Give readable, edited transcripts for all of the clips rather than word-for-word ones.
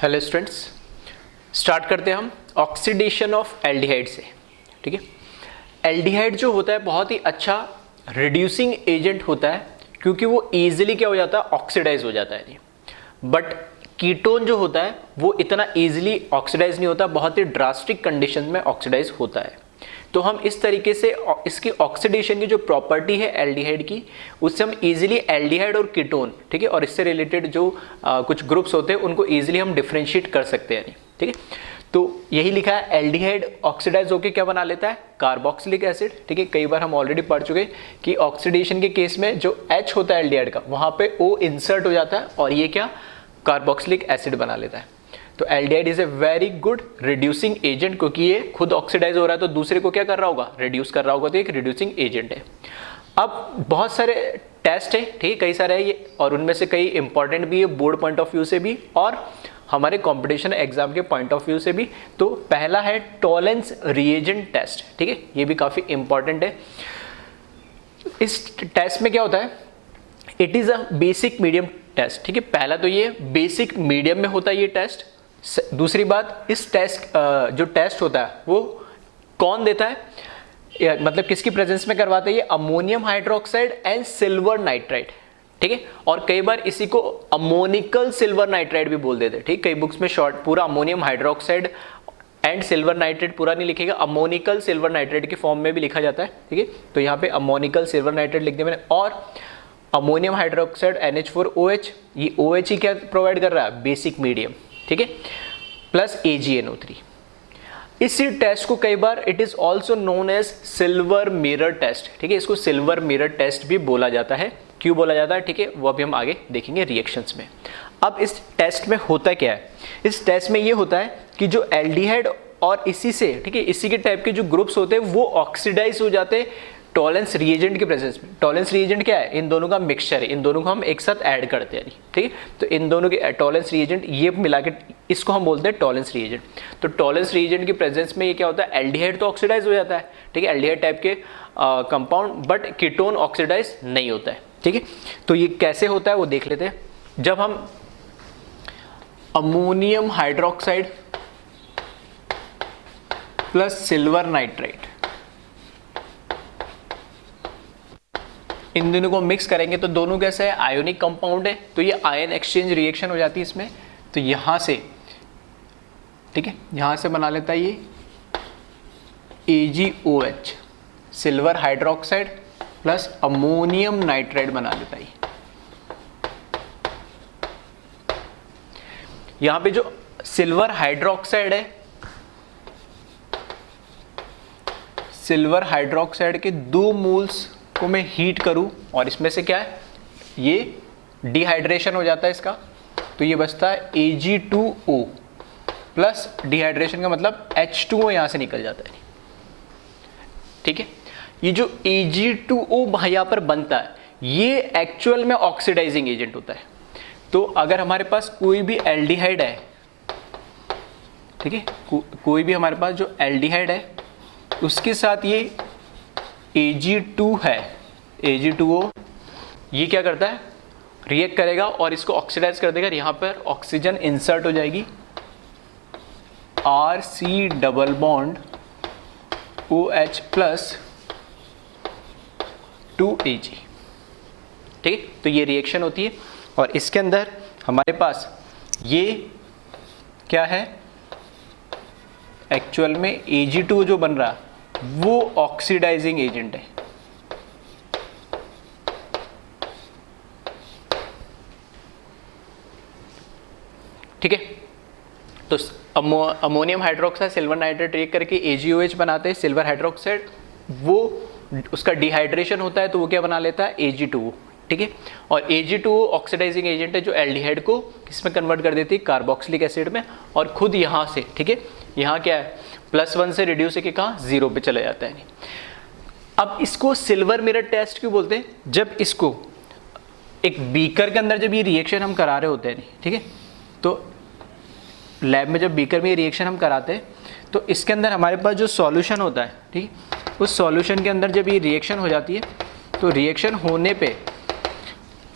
Hello students, start करते हैं हम ऑक्सीडेशन ऑफ एल्डिहाइड से। ठीक है, एल्डिहाइड जो होता है बहुत ही अच्छा रिड्यूसिंग एजेंट होता है क्योंकि वो इजीली क्या हो जाता है, ऑक्सीडाइज हो जाता है। बट कीटोन जो होता है वो इतना इजीली ऑक्सीडाइज नहीं होता, बहुत ही ड्रास्टिक कंडीशन में ऑक्सीडाइज होता है। तो हम इस तरीके से इसकी ऑक्सीडेशन की जो प्रॉपर्टी है एल्डिहाइड की, उससे हम इजीली एल्डिहाइड और कीटोन, ठीक है, और इससे रिलेटेड जो कुछ ग्रुप्स होते हैं उनको इजीली हम डिफरेंशिएट कर सकते हैं। ठीक है, तो यही लिखा है एल्डिहाइड ऑक्सीडाइज होकर क्या बना लेता है, कार्बोक्सिलिक एसिड। ठीक है, कई बार हम ऑलरेडी पढ़ चुके कि ऑक्सीडेशन के केस में जो H होता है एल्डिहाइड का, वहां पे O इंसर्ट हो जाता है और ये क्या कार्बोक्सिलिक एसिड बना लेता है। तो aldehyde is a very good reducing agent क्योंकि ये खुद ऑक्सीडाइज हो रहा है तो दूसरे को क्या कर रहा होगा, रिड्यूस कर रहा होगा, तो एक रिड्यूसिंग एजेंट है। अब बहुत सारे टेस्ट है, ठीक है, कई सारे है ये, और उनमें से कई इंपॉर्टेंट भी है बोर्ड पॉइंट ऑफ व्यू से भी और हमारे कंपटीशन एग्जाम के पॉइंट ऑफ व्यू से भी। तो पहला है टॉलेंस रिएजेंट टेस्ट। ठीक है, ये भी काफी इंपॉर्टेंट है। इस टेस्ट में क्या होता है, it is a basic medium test. ठीक है, पहला तो ये बेसिक मीडियम में होता है ये टेस्ट। दूसरी बात, इस टेस्ट जो टेस्ट होता है वो कौन देता है, मतलब किसकी प्रेजेंस में करवाते हैं, ये ammonium hydroxide and silver nitride. ठीक है, और कई बार इसी को अमोनिकल सिल्वर नाइट्राइड भी बोल देते हैं। ठीक, कई बुक्स में शॉर्ट पूरा ammonium hydroxide and silver nitrate पूरा नहीं लिखेगा, अमोनिकल सिल्वर नाइट्रेट के फॉर्म में भी लिखा जाता है। ठीक है, तो यहाँ पे अमोनिकल सिल्वर नाइट्रेट लिख दिया मैंने। और अमोनियम हाइड्रोक्साइड NH4OH, ये OH ही क्या प्रोवाइड कर रहा है, बेसिक मीडियम। ठीक है, प्लस AgNO3। इसी टेस्ट को कई बार it is also known as silver mirror test. ठीक है, इसको सिल्वर मिरर टेस्ट भी बोला जाता है। क्यों बोला जाता है, ठीक है, वो अभी हम आगे देखेंगे रिएक्शंस में। अब इस टेस्ट में होता क्या है, इस टेस्ट में ये होता है कि जो एल्डिहाइड और इसी से, ठीक है, इसी के टाइप के जो ग्रुप्स होते हैं वो ऑक्सीडाइज हो जाते हैं टॉलेंस रिएजेंट के प्रेजेंस में। टॉलेंस रिएजेंट क्या है, इन दोनों का मिक्सचर है, इन दोनों को हम एक साथ ऐड करते हैं। ठीक है, तो इन दोनों के टॉलेंस रिएजेंट ये मिला के इसको हम बोलते हैं टॉलेंस रिएजेंट। तो टॉलेंस रिएजेंट की प्रेजेंस में ये क्या होता है, एल्डिहाइड तो ऑक्सीडाइज हो जाता है, ठीक है, एल्डिहाइड टाइप के कंपाउंड, बट कीटोन ऑक्सीडाइज नहीं होता है। ठीक है, तो ये कैसे होता है वो देख लेते हैं। जब हम ammonium hydroxide plus silver nitride इन दोनों को मिक्स करेंगे तो दोनों कैसे है, आयोनिक कंपाउंड है, तो ये आयन एक्सचेंज रिएक्शन हो जाती है इसमें। तो यहां से, ठीक है, यहां से बना लेता है ये AgOH, silver hydroxide plus ammonium nitride बना लेता है। यहां पे जो सिल्वर हाइड्रोक्साइड है, सिल्वर हाइड्रोक्साइड के 2 मोल्स को मैं हीट करूं और इसमें से क्या है, ये डिहाइड्रेशन हो जाता है इसका, तो ये बचता है Ag2O प्लस डिहाइड्रेशन का मतलब H2O यहां से निकल जाता है। ठीक है, ये जो Ag2O यहाँ पर बनता है ये एक्चुअल में ऑक्सीडाइजिंग एजेंट होता है। तो अगर हमारे पास कोई भी एल्डिहाइड है, ठीक है, कोई भी हमारे पास जो एल्डिहाइड है उसके साथ ये Ag2 है, Ag2O, ये क्या करता है, रिएक्ट करेगा और इसको ऑक्सीडाइज कर देगा। यहाँ पर ऑक्सीजन इंसर्ट हो जाएगी, RC double bond OH plus 2Ag। ठीक है, तो ये रिएक्शन होती है और इसके अंदर हमारे पास ये क्या है, एक्चुअल में Ag2 जो बन रहा वो ऑक्सीडाइजिंग एजेंट है। ठीक है, तो ammonium hydroxide silver nitrate react करके AgOH बनाते हैं, सिल्वर हाइड्रोक्साइड, वो उसका डिहाइड्रेशन होता है तो वो क्या बना लेता है, Ag2O। ठीक है, और Ag2O ऑक्सीडाइजिंग एजेंट है जो एल्डिहाइड को किसमें कन्वर्ट कर देती है, कार्बोक्सिलिक एसिड में, और खुद यहाँ से, ठीक है, यहाँ क्या है, +1 से रिड्यूस होकर कहाँ 0 पे चला जाता है। अब इसको सिल्वर मिरर टेस्ट क्यों बोलते हैं, जब इसको एक बीकर के अंदर जब ये रिएक्शन हम करा रहे होते हैं, ठीक है, तो लैब में जब बीकर में ये रिएक्शन हम कराते हैं तो इसके अंदर हमारे पास जो सॉल्यूशन होता है, ठीक, उस सॉल्यूशन के अंदर जब ये रिएक्शन हो जाती है तो रिएक्शन होने पे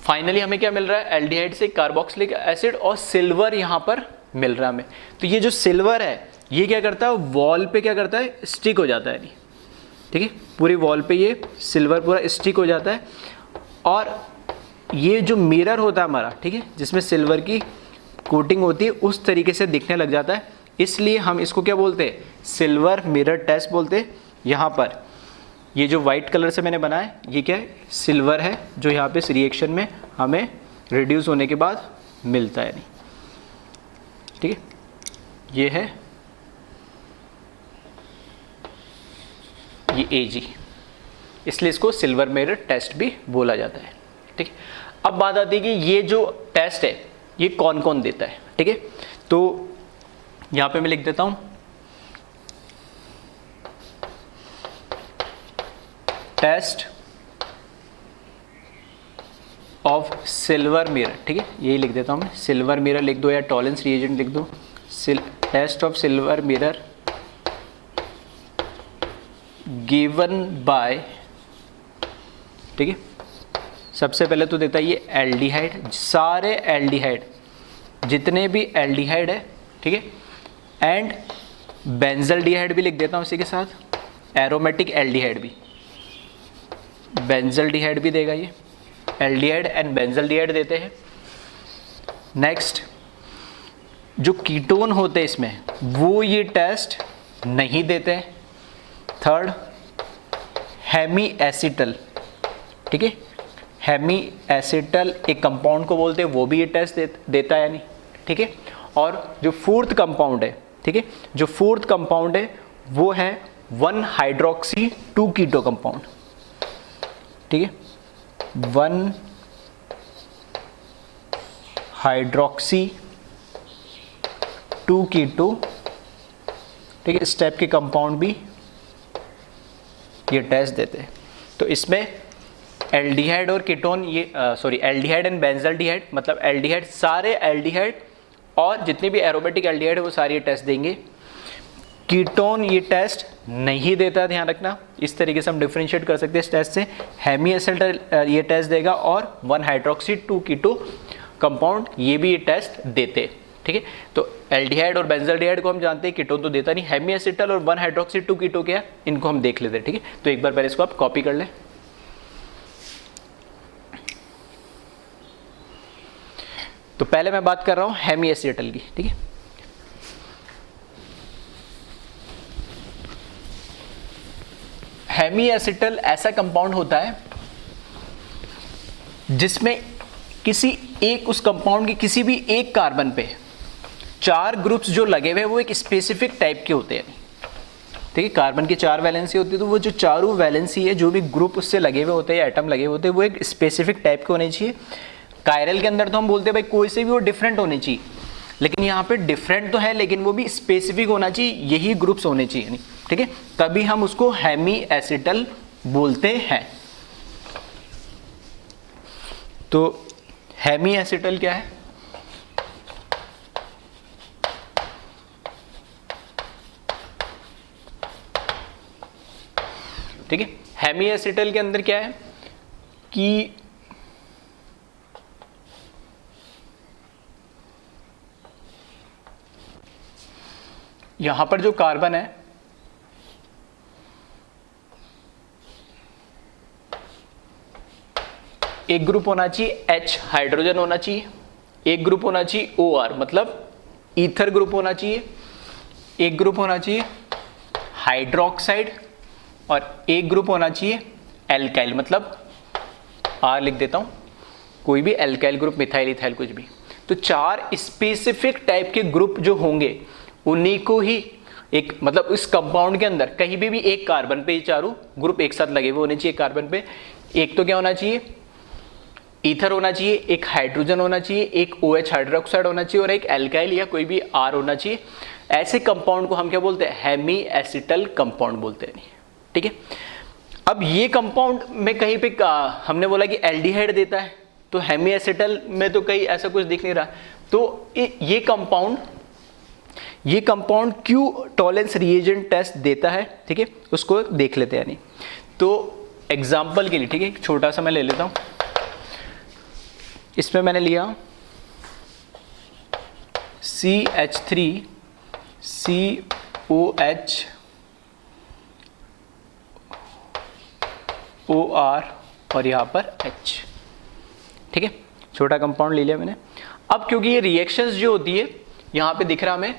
फाइनली हमें क्या मिल रहा है, एल्डिहाइड से कार्बोक्सिलिक एसिड और सिल्वर यहाँ पर मिल रहा है हमें। तो ये जो सिल्वर है ये क्या करता है, वॉल पे क्या करता है, स्टिक हो जाता है नहीं, ठीक है, पूरी वॉल पे ये सिल्वर पूरा स्टिक हो जाता है। और ये जो मिरर होता है हमारा, ठीक है, जिसमें सिल्वर की कोटिंग होती है, उस तरीके से दिखने लग जाता है। इसलिए हम इसको क्या बोलते हैं, सिल्वर मिरर टेस्ट बोलते हैं। यहाँ पर ये जो वाइट कलर से मैंने बनाया ये क्या है, सिल्वर है, जो यहाँ पे इस रिएक्शन में हमें रिड्यूस होने के बाद मिलता है नहीं, ठीक है। ये है ये Ag, इसलिए इसको सिल्वर मिरर टेस्ट भी बोला जाता है, ठीक है। अब बात आती है कि ये जो टेस्ट है ये कौन कौन देता है, ठीक है। तो यहां पे मैं लिख देता हूं टेस्ट ऑफ सिल्वर मिरर, ठीक है, यही लिख देता हूं मैं, सिल्वर मिरर लिख दो या टॉलेंस रिएजेंट लिख दो, test of silver mirror given by, ठीक है। सबसे पहले तो देता है ये एल्डिहाइड, सारे एल्डिहाइड, जितने भी एल्डिहाइड है, ठीक है, एंड बेंजल्डिहाइड भी लिख देता हूँ इसी के साथ, एरोमेटिक एल्डिहाइड भी, बेंजल्डिहाइड भी देगा ये, एल्डिहाइड एंड बेंजल्डिहाइड देते हैं। नेक्स्ट जो कीटोन होते हैं इसमें वो ये टेस्ट नहीं देते हैं। थर्ड हेमी एसिटल, ठीक है, हेमी एसिटल एक कंपाउंड को बोलते हैं, वो भी ये टेस्ट देता है नहीं, ठीक है। और जो फोर्थ कंपाउंड है, ठीक है, जो फोर्थ कंपाउंड है वो है 1 हाइड्रोक्सी 2 कीटो कंपाउंड, ठीक है, 1 हाइड्रोक्सी 2 कीटो, ठीक है, स्टेप के कंपाउंड भी ये टेस्ट देते हैं। तो इसमें एल्डिहाइड और कीटोन, ये एल्डिहाइड एंड बेंजल्डिहाइड, मतलब एल्डिहाइड, सारे एल्डिहाइड और जितने भी एरोमेटिक एल्डिहाइड है वो सारे ये टेस्ट देंगे। कीटोन ये टेस्ट नहीं देता, ध्यान रखना। इस तरीके से हम डिफरेंशिएट कर सकते हैं इस टेस्ट से। हेमी एसिटल ये टेस्ट देगा और 1 हाइड्रोक्सी 2 कीटो कंपाउंड ये भी ये टेस्ट देते, ठीक है। तो एल्डिहाइड और बेंजल्डिहाइड को हम जानते हैं, कीटोन तो देता नहीं। हेमी एसिटल और 1 हाइड्रोक्सी 2 कीटो क्या है, इनको हम देख लेते हैं, ठीक है। तो एक बार पहले इसको आप कॉपी कर लें। तो पहले मैं बात कर रहा हूं हेमी एसिटल की, ठीक है। हेमी एसिटल ऐसा कंपाउंड होता है जिसमें किसी एक, उस कंपाउंड के किसी भी एक कार्बन पे 4 ग्रुप्स जो लगे हुए हैं वो एक स्पेसिफिक टाइप के होते हैं, ठीक है। कार्बन की 4 वैलेंसी होती है, तो वो जो चारों वैलेंसी है, जो भी ग्रुप उससे लगे हुए होते हैं या एटम लगे हुए होते हैं, वो एक स्पेसिफिक टाइप के होने चाहिए। कायरल के अंदर तो हम बोलते हैं भाई कोई से भी वो डिफरेंट होने चाहिए, लेकिन यहाँ पे डिफरेंट तो है लेकिन वो भी स्पेसिफिक होना चाहिए, यही ग्रुप्स होने चाहिए नहीं, ठीक है, तभी हम उसको हेमी एसिटल बोलते हैं। तो हेमी एसिटल क्या है, ठीक है। हेमी एसिटल के अंदर क्या है कि यहां पर जो कार्बन है एक ग्रुप होना चाहिए H, हाइड्रोजन होना चाहिए, एक ग्रुप होना चाहिए OR, मतलब ईथर ग्रुप होना चाहिए, एक ग्रुप होना चाहिए हाइड्रोक्साइड और एक ग्रुप होना चाहिए एल्काइल, मतलब R लिख देता हूं, कोई भी एल्काइल ग्रुप, मिथाइल, इथाइल, कुछ भी। तो 4 स्पेसिफिक टाइप के ग्रुप जो होंगे उन्हीं को ही एक, मतलब इस कंपाउंड के अंदर कहीं भी एक कार्बन पे ये चारों ग्रुप एक साथ लगे हुए होने चाहिए कार्बन पे। एक तो क्या होना चाहिए, ईथर होना चाहिए, एक हाइड्रोजन होना चाहिए, एक OH हाइड्रोक्साइड होना चाहिए और एक एल्काइल या कोई भी R होना चाहिए। ऐसे कंपाउंड को हम क्या बोलते हैं, हेमी एसिटल कंपाउंड बोलते हैं, ठीक है। अब ये कंपाउंड में कहीं पे हमने बोला कि एल्डिहाइड देता है, तो हेमी एसिटल में तो कहीं ऐसा कुछ दिख नहीं रहा। तो ये कंपाउंड क्यों टॉलेंस रिएजेंट टेस्ट देता है, ठीक है, उसको देख लेते हैं। नहीं तो एग्जाम्पल के लिए, ठीक है, एक छोटा सा मैं ले लेता हूं। इसमें मैंने लिया CH3COH OR और यहाँ पर H, ठीक है, छोटा कंपाउंड ले लिया मैंने। अब क्योंकि ये रिएक्शंस जो होती है यहाँ पे दिख रहा हमें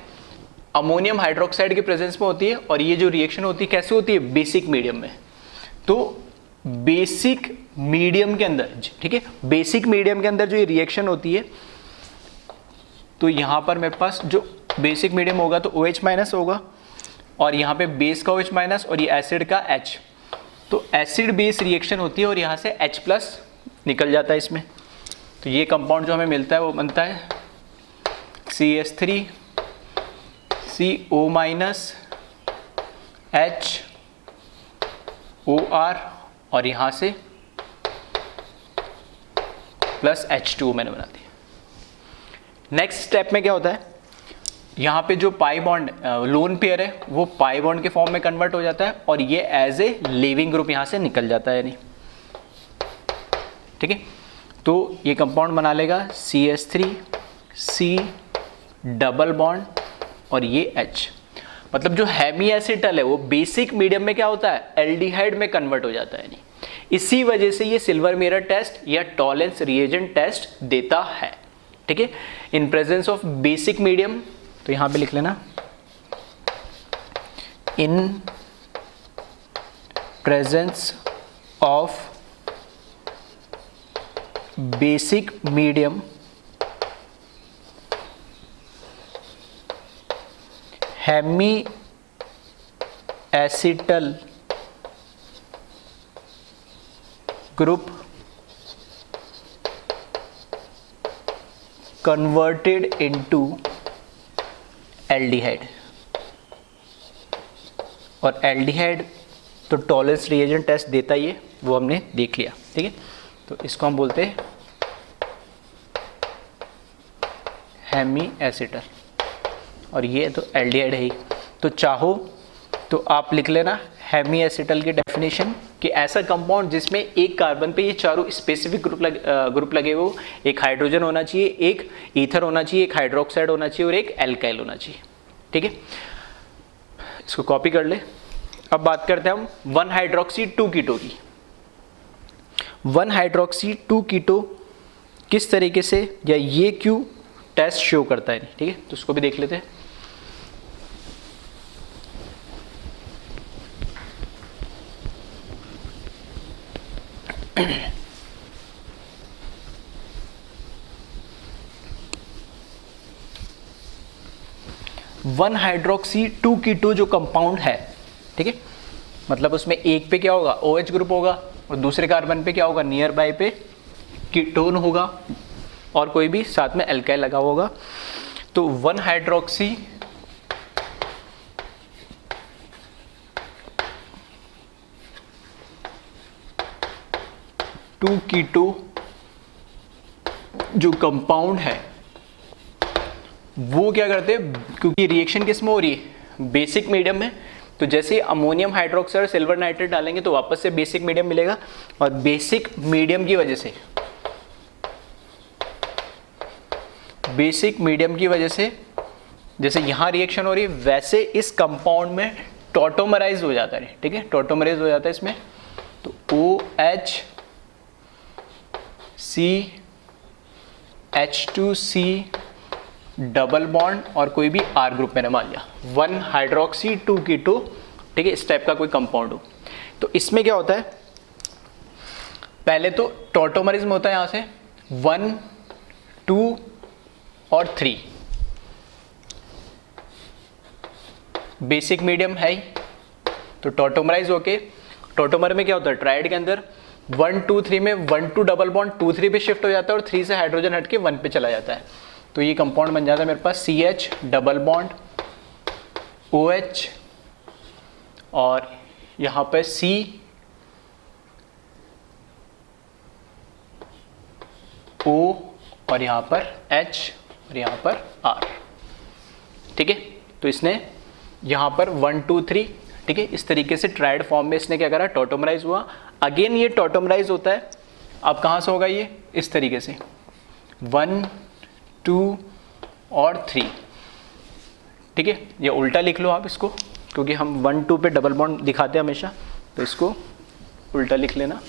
अमोनियम हाइड्रोक्साइड के प्रेजेंस में होती है, और ये जो रिएक्शन होती है कैसे होती है, बेसिक मीडियम में। तो बेसिक मीडियम के अंदर, ठीक है, बेसिक मीडियम के अंदर जो ये रिएक्शन होती है, तो यहाँ पर मेरे पास जो बेसिक मीडियम होगा तो OH माइनस होगा, और यहाँ पे बेस का OH माइनस और ये एसिड का H, तो एसिड बेस रिएक्शन होती है और यहाँ से H प्लस निकल जाता है इसमें। तो ये कंपाउंड जो हमें मिलता है वो बनता है CH3CO माइनस HOR और यहाँ से प्लस H2 मैंने बना दिया। नेक्स्ट स्टेप में क्या होता है, यहाँ पे जो पाई बॉन्ड लोन पेयर है वो पाई बॉन्ड के फॉर्म में कन्वर्ट हो जाता है, और ये एज ए लीविंग ग्रुप यहाँ से निकल जाता है, यानी ठीक है। तो ये कंपाउंड बना लेगा CH3C डबल बॉन्ड और ये H, मतलब जो हेमी एसिटल है वो बेसिक मीडियम में क्या होता है, एल्डिहाइड में कन्वर्ट हो जाता है, यानी इसी वजह से ये सिल्वर मिरर टेस्ट या टॉलेंस रिएजेंट टेस्ट देता है, ठीक है, in presence of basic medium. तो यहां पे लिख लेना in presence of basic medium hemi acetal group converted into aldehyde, और एल्डिहाइड तो टॉलेंस रिएजेंट टेस्ट देता ही है, वो हमने देख लिया, ठीक है। तो इसको हम बोलते हैं हेमी एसिटल, और ये तो एल्डिहाइड है ही। तो चाहो तो आप लिख लेना हेमी एसिटल की डेफिनेशन कि ऐसा कंपाउंड जिसमें एक कार्बन पे ये चारों स्पेसिफिक ग्रुप लगे हो, एक हाइड्रोजन होना चाहिए, एक ईथर होना चाहिए, एक हाइड्रोक्साइड होना चाहिए और एक एल्काइल होना चाहिए, ठीक है। इसको कॉपी कर ले। अब बात करते हैं हम 1 हाइड्रोक्सी 2 कीटो की। 1 हाइड्रोक्सी 2 कीटो किस तरीके से या ये क्यों टेस्ट शो करता है, ठीक है, तो उसको भी देख लेते हैं। वन हाइड्रोक्सी 2 कीटो जो कंपाउंड है, ठीक है, मतलब उसमें एक पे क्या होगा, OH ग्रुप होगा, और दूसरे कार्बन पे क्या होगा, नियर बाय पे कीटोन होगा, और कोई भी साथ में एल्काइल लगा होगा। तो 1 हाइड्रोक्सी 2 कीटो जो कंपाउंड है वो क्या करते हैं, क्योंकि रिएक्शन किस में हो रही है, बेसिक मीडियम में, तो जैसे ही अमोनियम हाइड्रोक्साइड और सिल्वर नाइट्रेट डालेंगे तो वापस से बेसिक मीडियम मिलेगा, और बेसिक मीडियम की वजह से जैसे यहाँ रिएक्शन हो रही है वैसे इस कंपाउंड में टॉटोमराइज हो जाता है, ठीक है, टॉटोमराइज हो जाता है इसमें। तो OH C H2C double bond और कोई भी R ग्रुप मैंने मान लिया, 1 हाइड्रोक्सी 2 कीटो, ठीक है, इस टाइप का कोई कंपाउंड हो। तो इसमें क्या होता है, पहले तो टॉटोमरिज्म होता है, यहां से 1 2 और 3 बेसिक मीडियम है ही, तो टॉटोमराइज होके टॉटोमर में क्या होता है, ट्राइड के अंदर 1 2 3 में 1 2 डबल बॉन्ड 2 3 पे शिफ्ट हो जाता है, और 3 से हाइड्रोजन हट के 1 पे चला जाता है। तो ये कंपाउंड बन जाता है मेरे पास CH डबल बॉन्ड OH और यहाँ पर C O और यहाँ पर H और यहाँ पर R, ठीक है। तो इसने यहाँ पर 1 2 3, ठीक है, इस तरीके से ट्राइड फॉर्म में इसने क्या करा, टॉटोमराइज हुआ। अगेन ये टॉटोमराइज होता है, अब कहाँ से होगा ये, इस तरीके से 1 2 और 3, ठीक है, ये उल्टा लिख लो आप इसको, क्योंकि हम 1 2 पे डबल बॉन्ड दिखाते हैं हमेशा, तो इसको उल्टा लिख लेना।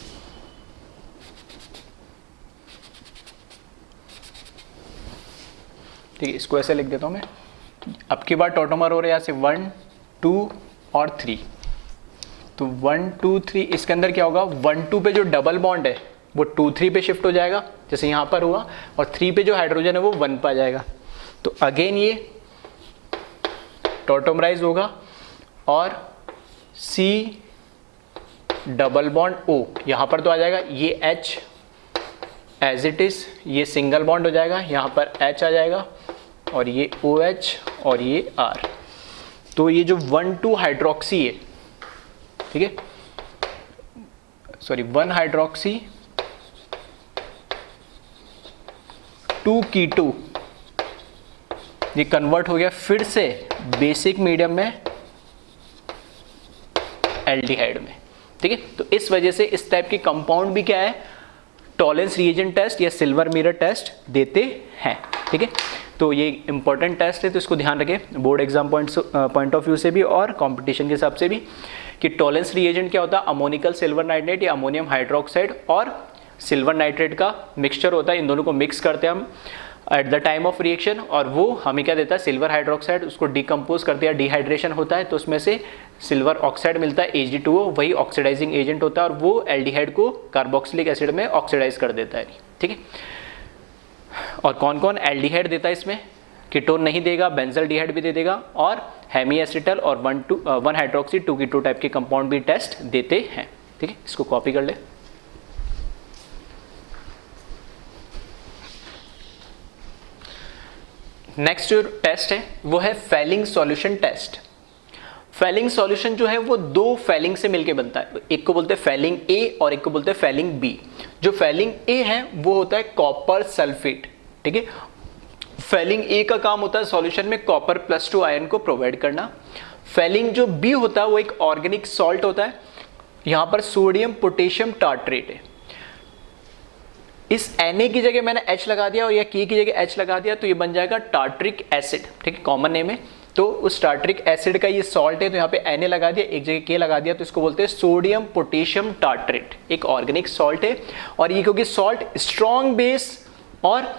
ठीक है, इसको ऐसे लिख देता हूँ मैं। अब की बार टॉटोमर हो रहा है यहाँ से 1 2 और 3, तो 1 2 3, इसके अंदर क्या होगा, 1 2 पे जो डबल बॉन्ड है वो 2 3 पे शिफ्ट हो जाएगा जैसे यहाँ पर हुआ, और 3 पे जो हाइड्रोजन है वो 1 पे आ जाएगा। तो अगेन ये टॉटोमराइज होगा और C डबल बॉन्ड O यहाँ पर तो आ जाएगा, ये H एज इट इज, ये सिंगल बॉन्ड हो जाएगा, यहाँ पर H आ जाएगा और ये OH और ये R। तो ये जो 1 2 हाइड्रोक्सी है, ठीक है, सॉरी 1 हाइड्रोक्सी 2 कीटो, ये कन्वर्ट हो गया फिर से बेसिक मीडियम में एल्डिहाइड में। ठीक है, तो इस वजह से इस टाइप के कंपाउंड भी क्या है, टॉलेंस रिएजेंट टेस्ट या सिल्वर मिरर टेस्ट देते हैं। ठीक है, तो ये इंपॉर्टेंट टेस्ट है, तो इसको ध्यान रखें board exam point of view से भी और कंपटीशन के हिसाब से भी, कि टॉलेंस रिएजेंट क्या होता है, अमोनिकल सिल्वर नाइट्रेट या अमोनियम हाइड्रोक्साइड और सिल्वर नाइट्रेट का मिक्सचर होता है। इन दोनों को मिक्स करते हैं हम at the time of reaction, और वो हमें क्या देता है, सिल्वर हाइड्रोक्साइड, उसको डिकम्पोज करते हैं, डिहाइड्रेशन होता है तो उसमें से सिल्वर ऑक्साइड मिलता है Ag2O, वही ऑक्सीडाइजिंग एजेंट होता है और वो एल्डिहाइड को कार्बोक्सिलिक एसिड में ऑक्सीडाइज कर देता है। ठीक है, और कौन कौन एल्डिहाइड देता है इसमें, कीटोन नहीं देगा, बेंजल्डिहाइड भी दे देगा, और हेमी एसिटल और 1 हाइड्रोक्सी 2 कीटो टाइप के कंपाउंड भी टेस्ट देते हैं। ठीक है, इसको कॉपी कर ले। नेक्स्ट जो टेस्ट है वो है Fehling solution test. Fehling solution जो है वो 2 फेलिंग से मिलके बनता है, एक को बोलते हैं फेलिंग ए और एक को बोलते हैं फेलिंग बी। जो फेलिंग ए है वो होता है कॉपर सल्फेट। ठीक है, फेलिंग ए का काम होता है सॉल्यूशन में कॉपर +2 आयन को प्रोवाइड करना। फेलिंग जो बी होता है वो एक ऑर्गेनिक सॉल्ट होता है, यहाँ पर सोडियम पोटेशियम टार्ट्रेट है। इस Na की जगह मैंने H लगा दिया और या K की जगह H लगा दिया तो ये बन जाएगा टार्ट्रिक एसिड। ठीक है, कॉमन नेम है, तो उस टार्ट्रिक एसिड का ये सॉल्ट है, तो यहाँ पे Na लगा दिया, एक जगह K लगा दिया, तो इसको बोलते हैं सोडियम पोटेशियम टार्ट्रेट, एक ऑर्गेनिक सॉल्ट है। और ये क्योंकि सॉल्ट स्ट्रॉन्ग बेस और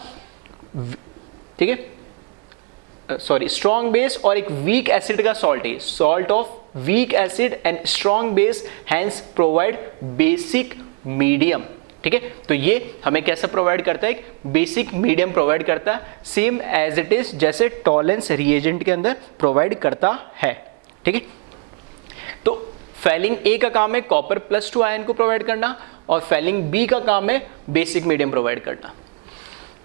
ठीक है सॉरी स्ट्रॉन्ग बेस और एक वीक एसिड का सॉल्ट है, salt of weak acid and strong base, hence provide basic medium. ठीक है, तो ये हमें कैसा प्रोवाइड करता है, एक बेसिक मीडियम प्रोवाइड करता है, सेम एज इट इज जैसे टॉलेंस रिएजेंट के अंदर प्रोवाइड करता है। ठीक है, तो फेलिंग ए का काम है कॉपर +2 आयन को प्रोवाइड करना और फेलिंग बी का काम है बेसिक मीडियम प्रोवाइड करना।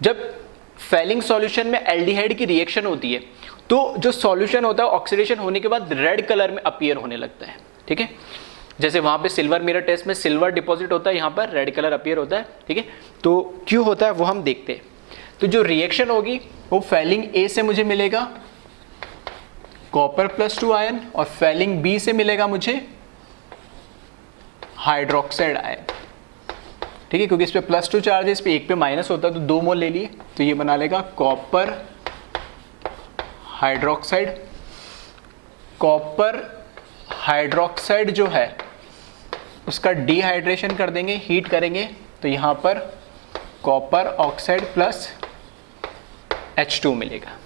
जब फेलिंग सॉल्यूशन में एल्डिहाइड की रिएक्शन होती है तो जो सॉल्यूशन होता है ऑक्सीडेशन होने के बाद रेड कलर में अपीयर होने लगता है। ठीक है, जैसे वहां पे सिल्वर मिरर टेस्ट में सिल्वर डिपॉजिट होता है, यहाँ पर रेड कलर अपीयर होता है। ठीक है, तो क्यों होता है वो हम देखते हैं। तो जो रिएक्शन होगी वो फेलिंग ए से मुझे मिलेगा कॉपर +2 आयन और फेलिंग बी से मिलेगा मुझे हाइड्रोक्साइड आयन। ठीक है, क्योंकि इस पे +2 चार्ज है, इस पे 1 पे माइनस होता है, तो 2 मोल ले लिए, तो ये बना लेगा कॉपर हाइड्रोक्साइड। कॉपर हाइड्रोक्साइड जो है उसका डिहाइड्रेशन कर देंगे, हीट करेंगे, तो यहाँ पर कॉपर ऑक्साइड प्लस H2 मिलेगा।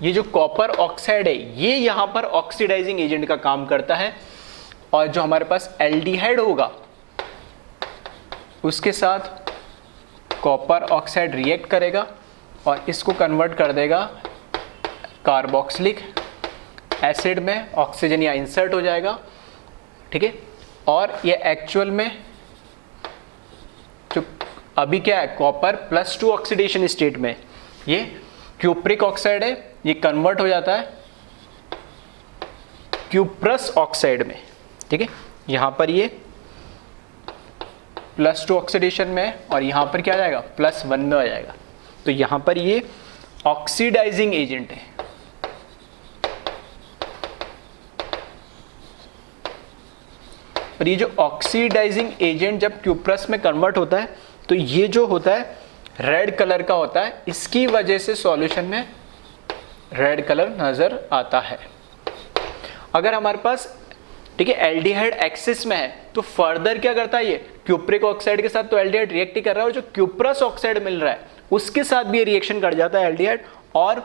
ये जो कॉपर ऑक्साइड है ये यहाँ पर ऑक्सीडाइजिंग एजेंट का काम करता है, और जो हमारे पास एल्डिहाइड होगा उसके साथ कॉपर ऑक्साइड रिएक्ट करेगा और इसको कन्वर्ट कर देगा कार्बोक्सिलिक एसिड में, ऑक्सीजन यहाँ इंसर्ट हो जाएगा। ठीक है, और ये एक्चुअल में जो अभी क्या है कॉपर +2 ऑक्सीडेशन स्टेट में ये क्यूप्रिक ऑक्साइड है, ये कन्वर्ट हो जाता है क्यूप्रस ऑक्साइड में। ठीक है, यहाँ पर ये +2 ऑक्सीडेशन में और यहाँ पर क्या आ जाएगा +1 में आ जाएगा, तो यहाँ पर ये ऑक्सीडाइजिंग एजेंट है। और ये जो ऑक्सीडाइजिंग एजेंट जब क्यूप्रस में कन्वर्ट होता है तो ये जो होता है रेड कलर का होता है, इसकी वजह से सॉल्यूशन में रेड कलर नज़र आता है। अगर हमारे पास ठीक है एल्डिहाइड एक्सिस में है तो फर्दर क्या करता है, ये क्यूप्रिक ऑक्साइड के साथ तो एल्डिहाइड रिएक्ट ही कर रहा है, और जो क्यूप्रस ऑक्साइड मिल रहा है उसके साथ भी ये रिएक्शन कर जाता है एल्डिहाइड, और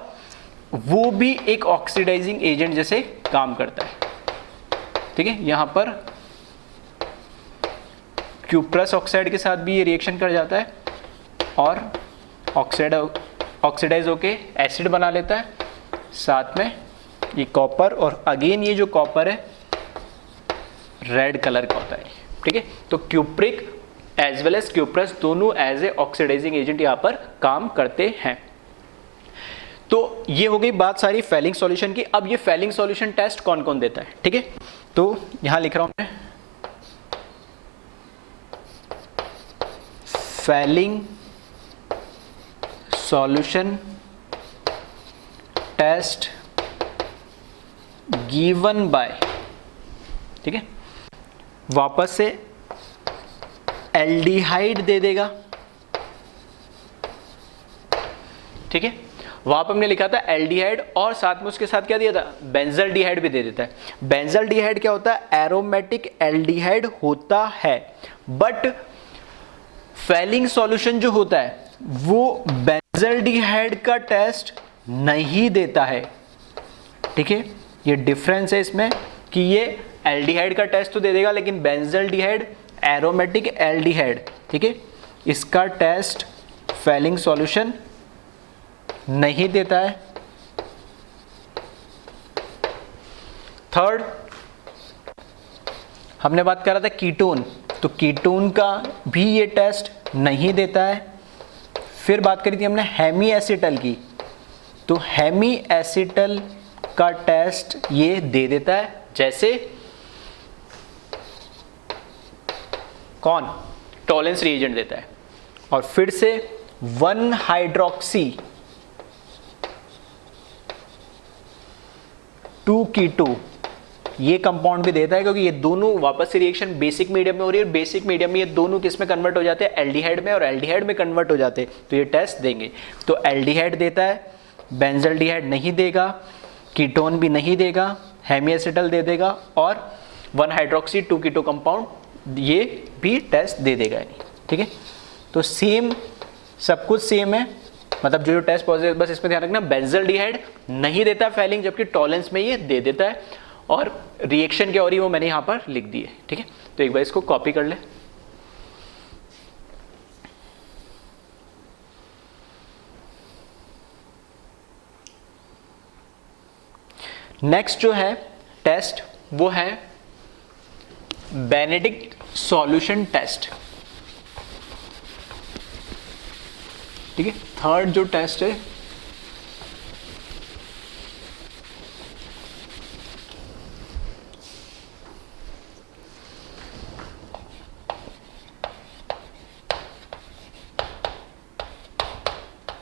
वो भी एक ऑक्सीडाइजिंग एजेंट जैसे काम करता है। ठीक है, यहां पर क्यूप्रस ऑक्साइड के साथ भी ये रिएक्शन कर जाता है और ऑक्सीडाइज होके एसिड बना लेता है, साथ में ये कॉपर, और अगेन ये जो कॉपर है रेड कलर का होता है। ठीक है, तो cupric as well as cuprous दोनों एज ए ऑक्सीडाइजिंग एजेंट यहां पर काम करते हैं। तो ये हो गई बात सारी फैलिंग सॉल्यूशन की। अब ये फैलिंग सॉल्यूशन टेस्ट कौन कौन देता है, ठीक है, तो यहां लिख रहा हूं मैं Fehling solution test given by, ठीक है, वापस से एल्डिहाइड दे देगा। ठीक है, वहां पर हमने लिखा था एल्डिहाइड और साथ में उसके साथ क्या दिया था, बेंजल्डिहाइड भी दे देता है। बेंजल्डिहाइड क्या होता है, एरोमेटिक एल्डिहाइड होता है, बट फैलिंग सॉल्यूशन जो होता है वो बेंजल्डिहाइड का टेस्ट नहीं देता है। ठीक है, ये डिफरेंस है इसमें कि ये एल्डिहाइड का टेस्ट तो दे देगा लेकिन बेंजल्डिहाइड एरोमेटिक एल्डिहाइड, ठीक है, इसका टेस्ट फैलिंग सॉल्यूशन नहीं देता है। थर्ड हमने बात करा था कीटोन, तो कीटोन का भी ये टेस्ट नहीं देता है। फिर बात करी थी हमने हेमी एसिटल की, तो हेमी एसिटल का टेस्ट ये दे देता है, जैसे कौन, टॉलेंस रिएजेंट देता है। और फिर से 1 हाइड्रोक्सी 2 कीटो ये कंपाउंड भी देता है, क्योंकि ये दोनों वापस से रिएक्शन बेसिक मीडियम में हो रही है, बेसिक मीडियम में ये दोनों किस में कन्वर्ट हो जाते हैं, एल्डिहाइड में, और एल्डिहाइड में कन्वर्ट हो जाते हैं, तो ये टेस्ट देंगे। तो एल्डिहाइड देता है, बेंजल्डिहाइड नहीं देगा, कीटोन भी नहीं देगा, हेमी एसिटल दे देगा, और 1 हाइड्रोक्सी 2 कीटो कंपाउंड ये भी टेस्ट दे देगा। ठीक है, तो सेम सब कुछ सेम है, मतलब जो टेस्ट पॉजिटिव, बस इसमें ध्यान रखना बेंजल्डिहाइड नहीं देता फैलिंग, जबकि टॉलेंस में ये दे देता है, और रिएक्शन क्या हो रही है वो मैंने यहां पर लिख दी है। ठीक है, तो एक बार इसको कॉपी कर ले। नेक्स्ट जो है टेस्ट वो है बेनेडिक्ट सॉल्यूशन टेस्ट। ठीक है, थर्ड जो टेस्ट है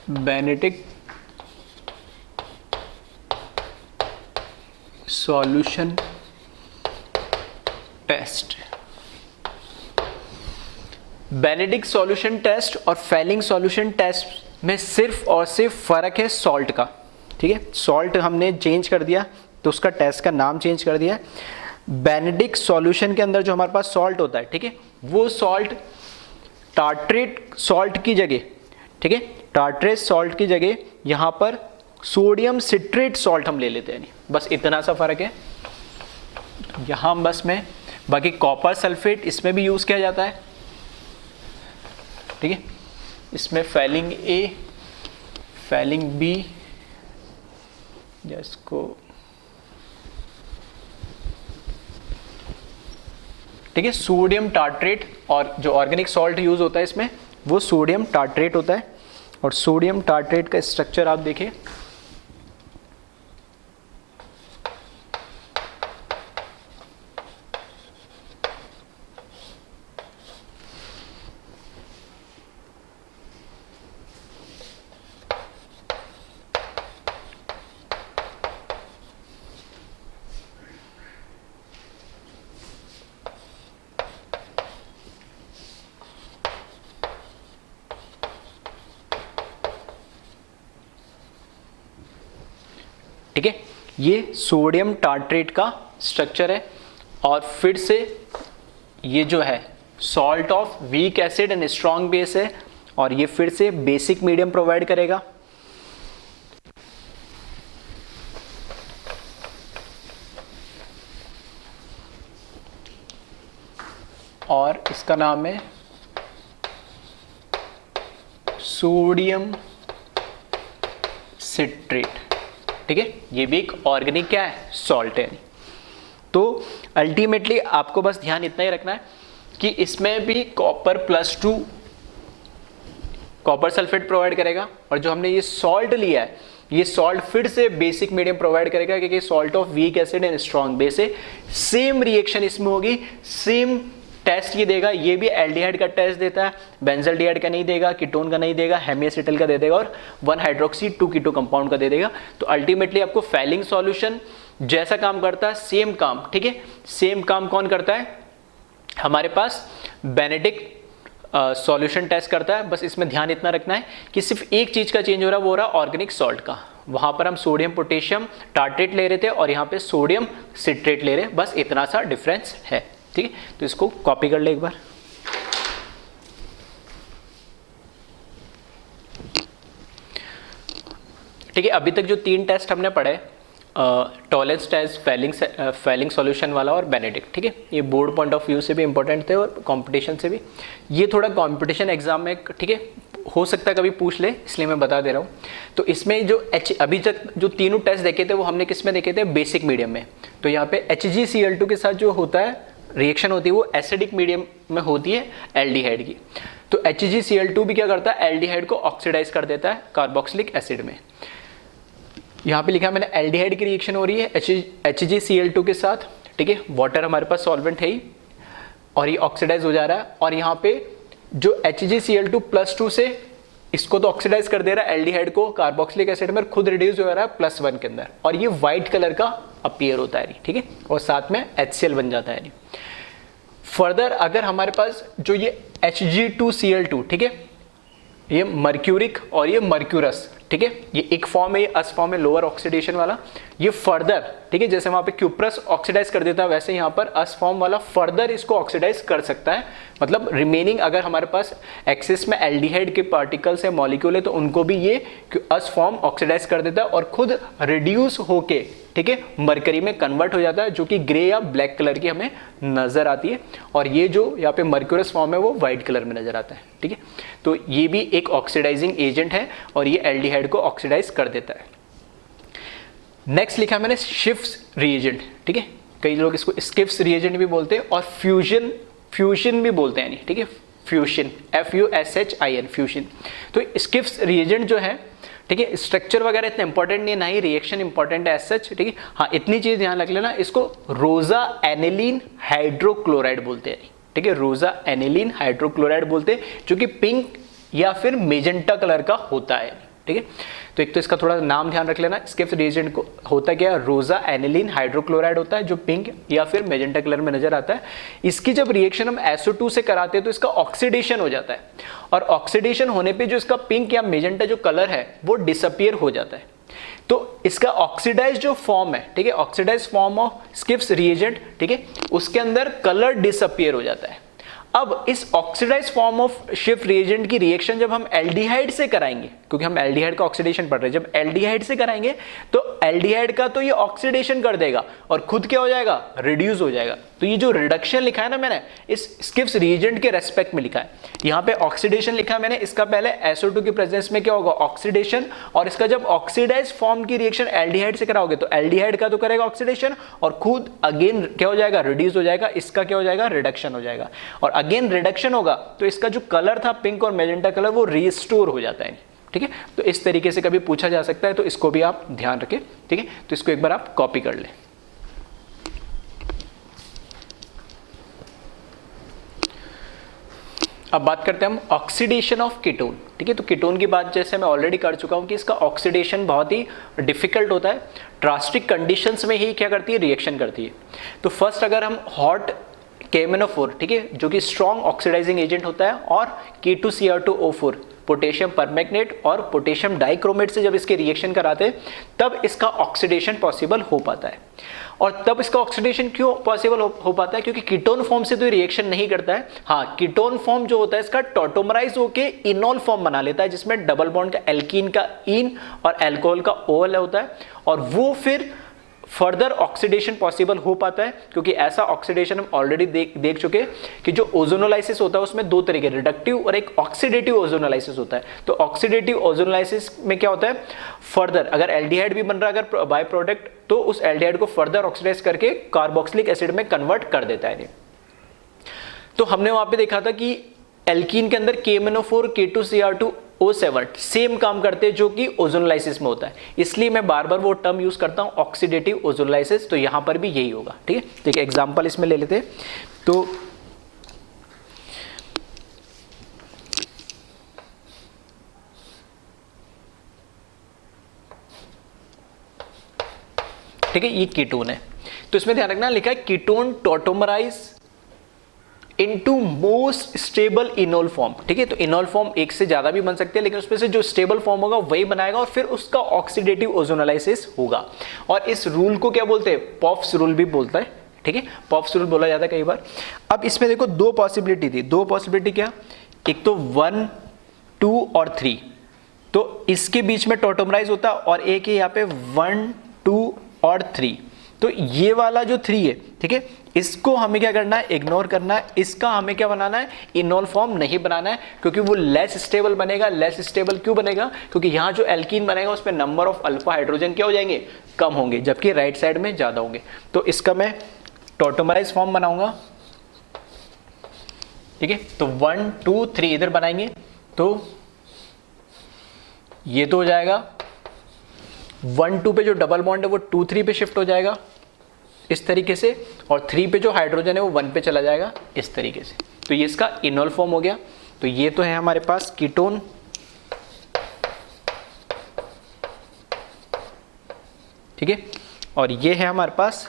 Benedict solution test. Benedict solution test और फैलिंग सॉल्यूशन टेस्ट में सिर्फ और सिर्फ फर्क है सॉल्ट का। ठीक है, सॉल्ट हमने चेंज कर दिया तो उसका टेस्ट का नाम चेंज कर दिया। बेनेडिक्ट सॉल्यूशन के अंदर जो हमारे पास सॉल्ट होता है, ठीक है, वो सॉल्ट टार्ट्रेट सॉल्ट की जगह, ठीक है, टार्ट्रेट सॉल्ट की जगह यहां पर सोडियम सिट्रेट सॉल्ट हम ले लेते हैं। बस इतना सा फर्क है यहां बस में। बाकी कॉपर सल्फेट इसमें भी यूज किया जाता है। ठीक है, इसमें फैलिंग ए, फैलिंग बी, जिसको ठीक है सोडियम टार्ट्रेट, और जो ऑर्गेनिक सॉल्ट यूज होता है इसमें वो सोडियम टार्ट्रेट होता है। और सोडियम टार्ट्रेट का स्ट्रक्चर आप देखिए, ठीक है, ये सोडियम टार्ट्रेट का स्ट्रक्चर है और फिर से ये जो है salt of weak acid and strong base है और ये फिर से बेसिक मीडियम प्रोवाइड करेगा। और इसका नाम है सोडियम सिट्रेट। ठीक है, ये भी एक ऑर्गेनिक क्या है, सॉल्ट है। तो अल्टीमेटली आपको बस ध्यान इतना ही रखना है कि इसमें भी कॉपर +2 कॉपर सल्फेट प्रोवाइड करेगा और जो हमने ये सॉल्ट लिया है ये सॉल्ट फिर से बेसिक मीडियम प्रोवाइड करेगा क्योंकि salt of weak acid and strong base है। सेम रिएक्शन इसमें होगी, सेम टेस्ट ये देगा, ये भी एल्डिहाइड का टेस्ट देता है, बेंजल्डिहाइड का नहीं देगा, कीटोन का नहीं देगा, हेमिएसिटल का दे देगा और 1 हाइड्रोक्सी 2 कीटो कंपाउंड का दे देगा। तो अल्टीमेटली आपको फैलिंग सॉल्यूशन जैसा काम करता है सेम काम, ठीक है, सेम काम कौन करता है, हमारे पास बेनेडिक्ट सॉल्यूशन टेस्ट करता है। बस इसमें ध्यान इतना रखना है कि सिर्फ एक चीज का चेंज हो रहा है, वो हो रहा है ऑर्गेनिक सॉल्ट का। वहां पर हम सोडियम पोटेशियम टार्ट्रेट ले रहे थे और यहाँ पे सोडियम सिट्रेट ले रहे हैं, बस इतना सा डिफरेंस है। ठीक है, तो इसको कॉपी कर ले एक बार। ठीक है, अभी तक जो 3 टेस्ट हमने पढ़े, टॉलेंस टेस्ट, फैलिंग सॉल्यूशन वाला और बेनेडिक्ट, ठीक है, ये बोर्ड पॉइंट ऑफ व्यू से भी इंपॉर्टेंट थे और कंपटीशन से भी। ये थोड़ा कंपटीशन एग्जाम में, ठीक है, हो सकता है कभी पूछ ले, इसलिए मैं बता दे रहा हूँ। तो इसमें जो अभी तक जो तीनों टेस्ट देखे थे वो हमने किस में देखे थे, बेसिक मीडियम में। तो यहाँ पे HgCl2 के साथ जो होता है रिएक्शन होती है वो एसिडिक मीडियम में होती है एल्डिहाइड की। तो HgCl2 भी क्या करता है, एल्डिहाइड को ऑक्सीडाइज कर देता है कार्बोक्सिलिक एसिड में। यहाँ पे लिखा है मैंने एल्डिहाइड की रिएक्शन हो रही है HgCl2 के साथ, ठीक है, वाटर हमारे पास सॉल्वेंट है ही और ये ऑक्सीडाइज हो जा रहा है। और यहाँ पे जो HgCl2 +2 से इसको तो ऑक्सीडाइज कर दे रहा है एल्डिहाइड को कार्बोक्सिलिक एसिड में, खुद रिड्यूस हो रहा है +1 के अंदर और ये व्हाइट कलर का अपीयर होता है, ठीक है, और साथ में HCl बन जाता है। फर्दर अगर हमारे पास जो ये Hg2Cl2, ठीक है, ये मर्क्यूरिक और ये मर्क्यूरस, ठीक है, ये एक फॉर्म है, ये अस फॉर्म है, लोअर ऑक्सीडेशन वाला। ये फर्दर, ठीक है, जैसे वहां पे क्यूप्रस ऑक्सीडाइज कर देता है वैसे यहाँ पर अस फॉर्म वाला फर्दर इसको ऑक्सीडाइज कर सकता है। मतलब रिमेनिंग अगर हमारे पास एक्सेस में एल्डिहाइड के पार्टिकल्स है, मॉलिक्यूल है, तो उनको भी ये अस फॉर्म ऑक्सीडाइज कर देता है और खुद रिड्यूस होके, ठीक है, मरकरी में कन्वर्ट हो जाता है, जो कि ग्रे या ब्लैक कलर की हमें नजर आती है। और ये जो यहाँ पे मर्क्यूरस फॉर्म है वो व्हाइट कलर में नजर आता है, ठीक है। तो ये भी एक ऑक्सीडाइजिंग एजेंट है और ये एल्डिहाइड को ऑक्सीडाइज कर देता है। नेक्स्ट लिखा मैंने स्किफ्स रिएजेंट, ठीक है, कई लोग इसको स्किफ्स रिएजेंट भी बोलते हैं और फ्यूजन भी बोलते हैं, ठीक है, फ्यूजन FUSHIN फ्यूजन। तो स्किफ्स रिएजेंट जो है, ठीक है, स्ट्रक्चर वगैरह इतना इंपॉर्टेंट नहीं है, ना ही रिएक्शन इंपॉर्टेंट है एज सच, ठीक है। हाँ, इतनी चीज ध्यान रख लेना, इसको रोजा एनिलीन हाइड्रोक्लोराइड बोलते हैं, ठीक है, रोजा एनिलीन हाइड्रोक्लोराइड बोलते हैं, जो कि पिंक या फिर मेजेंटा कलर का होता है, ठीक है। तो एक तो इसका थोड़ा नाम ध्यान रख लेना, स्किफ्स रिएजेंट को होता क्या है, रोजा एनिलीन हाइड्रोक्लोराइड होता है जो पिंक या फिर मेजेंटा कलर में नजर आता है। इसकी जब रिएक्शन हम SO2 से कराते हैं तो इसका ऑक्सीडेशन हो जाता है और ऑक्सीडेशन होने पे जो इसका पिंक या मेजेंटा जो कलर है वो डिसअपियर हो जाता है। तो इसका ऑक्सीडाइज जो फॉर्म है, ठीक है, ऑक्सीडाइज फॉर्म ऑफ स्किफ्स रिएजेंट, ठीक है, उसके अंदर कलर डिसअपियर हो जाता है। अब इस ऑक्सीडाइज फॉर्म ऑफ स्किफ्स रिएजेंट की रिएक्शन जब हम एल्डिहाइड से कराएंगे, क्योंकि हम एल्डिहाइड का ऑक्सीडेशन पढ़ रहे हैं, जब एल्डिहाइड से कराएंगे तो एल्डिहाइड का तो ये ऑक्सीडेशन कर देगा और खुद क्या हो जाएगा, रिड्यूस हो जाएगा। तो ये जो रिडक्शन लिखा है ना मैंने, इस स्किफ्स रिएजेंट के रेस्पेक्ट में लिखा है। यहाँ पे ऑक्सीडेशन लिखा है मैंने, इसका पहले SO2 की प्रेजेंस में क्या होगा, ऑक्सीडेशन, और इसका जब ऑक्सीडाइज फॉर्म की रिएक्शन एल्डिहाइड से कराओगे तो एल्डिहाइड का तो करेगा ऑक्सीडेशन और खुद अगेन क्या हो जाएगा, रिड्यूस हो जाएगा, इसका क्या हो जाएगा, रिडक्शन हो जाएगा। और अगेन रिडक्शन होगा तो इसका जो कलर था पिंक और मेजेंटा कलर वो रिस्टोर हो जाता है, ठीक है। तो इस तरीके से कभी पूछा जा सकता है, तो इसको भी आप ध्यान रखें, ठीक है। तो इसको एक बार आप कॉपी कर लें। अब बात करते हैं हम ऑक्सीडेशन ऑफ कीटोन, ठीक है। तो कीटोन की बात जैसे मैं ऑलरेडी कर चुका हूं कि इसका ऑक्सीडेशन बहुत ही डिफिकल्ट होता है, ड्रास्टिक कंडीशंस में ही क्या करती है, रिएक्शन करती है। तो फर्स्ट अगर हम हॉट KMnO4, ठीक है, जो कि स्ट्रॉन्ग ऑक्सीडाइजिंग एजेंट होता है, और K2Cr2O4 पोटेशियम परमैंगनेट और पोटेशियम डाइक्रोमेट से जब इसके रिएक्शन कराते हैं तब इसका ऑक्सीडेशन पॉसिबल हो पाता है। और तब इसका ऑक्सीडेशन क्यों पॉसिबल हो पाता है? क्योंकि कीटोन फॉर्म से तो ये रिएक्शन नहीं करता है। हाँ, कीटोन फॉर्म जो होता है इसका टॉटोमराइज होके इनॉल फॉर्म बना लेता है, जिसमें डबल बॉन्ड का एल्कीन का इन और अल्कोहल का ओल होता है, और वो फिर फर्दर ऑक्सीडेशन पॉसिबल हो पाता है। क्योंकि ऐसा ऑक्सीडेशन हम ऑलरेडी देख चुके कि जो ओजोनोलाइसिस होता है उसमें दो तरीके, रिडक्टिव और एक ऑक्सीडेटिव ओजोनोलाइसिस होता है। तो ऑक्सीडेटिव ओजोनोलाइसिस में क्या होता है, फर्दर अगर एल्डिहाइड भी बन रहा है अगर बाय प्रोडक्ट, तो उस एल्डिहाइड को फर्दर ऑक्सीडाइज करके कार्बोक्सिलिक एसिड में कन्वर्ट कर देता है। तो हमने वहां पे देखा था कि एल्कीन के अंदर KMnO4 K2Cr2O7 सेम काम करते हैं जो कि ओजोनोलाइसिस में होता है, इसलिए मैं बार बार वो टर्म यूज करता हूं ऑक्सीडेटिव ओजोनोलाइसिस। तो यहां पर भी यही होगा। ठीक है, तो एक एग्जांपल इसमें ले लेते हैं। तो ठीक है, ये कीटोन है, तो इसमें ध्यान रखना लिखा है ketone tautomerize into most stable enol form. ठीक है, तो इनोल फॉर्म एक से ज्यादा भी बन सकते हैं, लेकिन उसमें से जो स्टेबल फॉर्म होगा वही बनाएगा और फिर उसका ऑक्सीडेटिव ओजोनोलाइसिस होगा। और इस रूल को क्या बोलते हैं? पॉफ्स रूल भी बोलता है। ठीक है, पॉफ्स रूल बोला जाता है कई बार। अब इसमें देखो दो पॉसिबिलिटी थी, दो पॉसिबिलिटी क्या, एक तो 1, 2 और 3, तो इसके बीच में टॉटोमराइज होता है, और एक है यहाँ पे 1, 2 और 3। तो ये वाला जो 3 है, ठीक है, इसको हमें क्या करना है, इग्नोर करना है। इसका हमें क्या बनाना है, इनोल फॉर्म नहीं बनाना है, क्योंकि वो लेस स्टेबल बनेगा। लेस स्टेबल क्यों बनेगा? क्योंकि यहाँ जो एल्कीन बनेगा उस पर नंबर ऑफ अल्फा हाइड्रोजन क्या हो जाएंगे, कम होंगे, जबकि राइट साइड में ज्यादा होंगे। तो इसका मैं टॉटोमराइज फॉर्म बनाऊंगा। ठीक है, तो 1, 2, 3 इधर बनाएंगे, तो ये तो हो जाएगा 1, 2 पे जो डबल बॉन्ड है वो 2, 3 पे शिफ्ट हो जाएगा इस तरीके से, और 3 पे जो हाइड्रोजन है वो 1 पे चला जाएगा इस तरीके से। तो ये इसका इनोल फॉर्म हो गया। तो ये तो है हमारे पास कीटोन, ठीक है, और ये है हमारे पास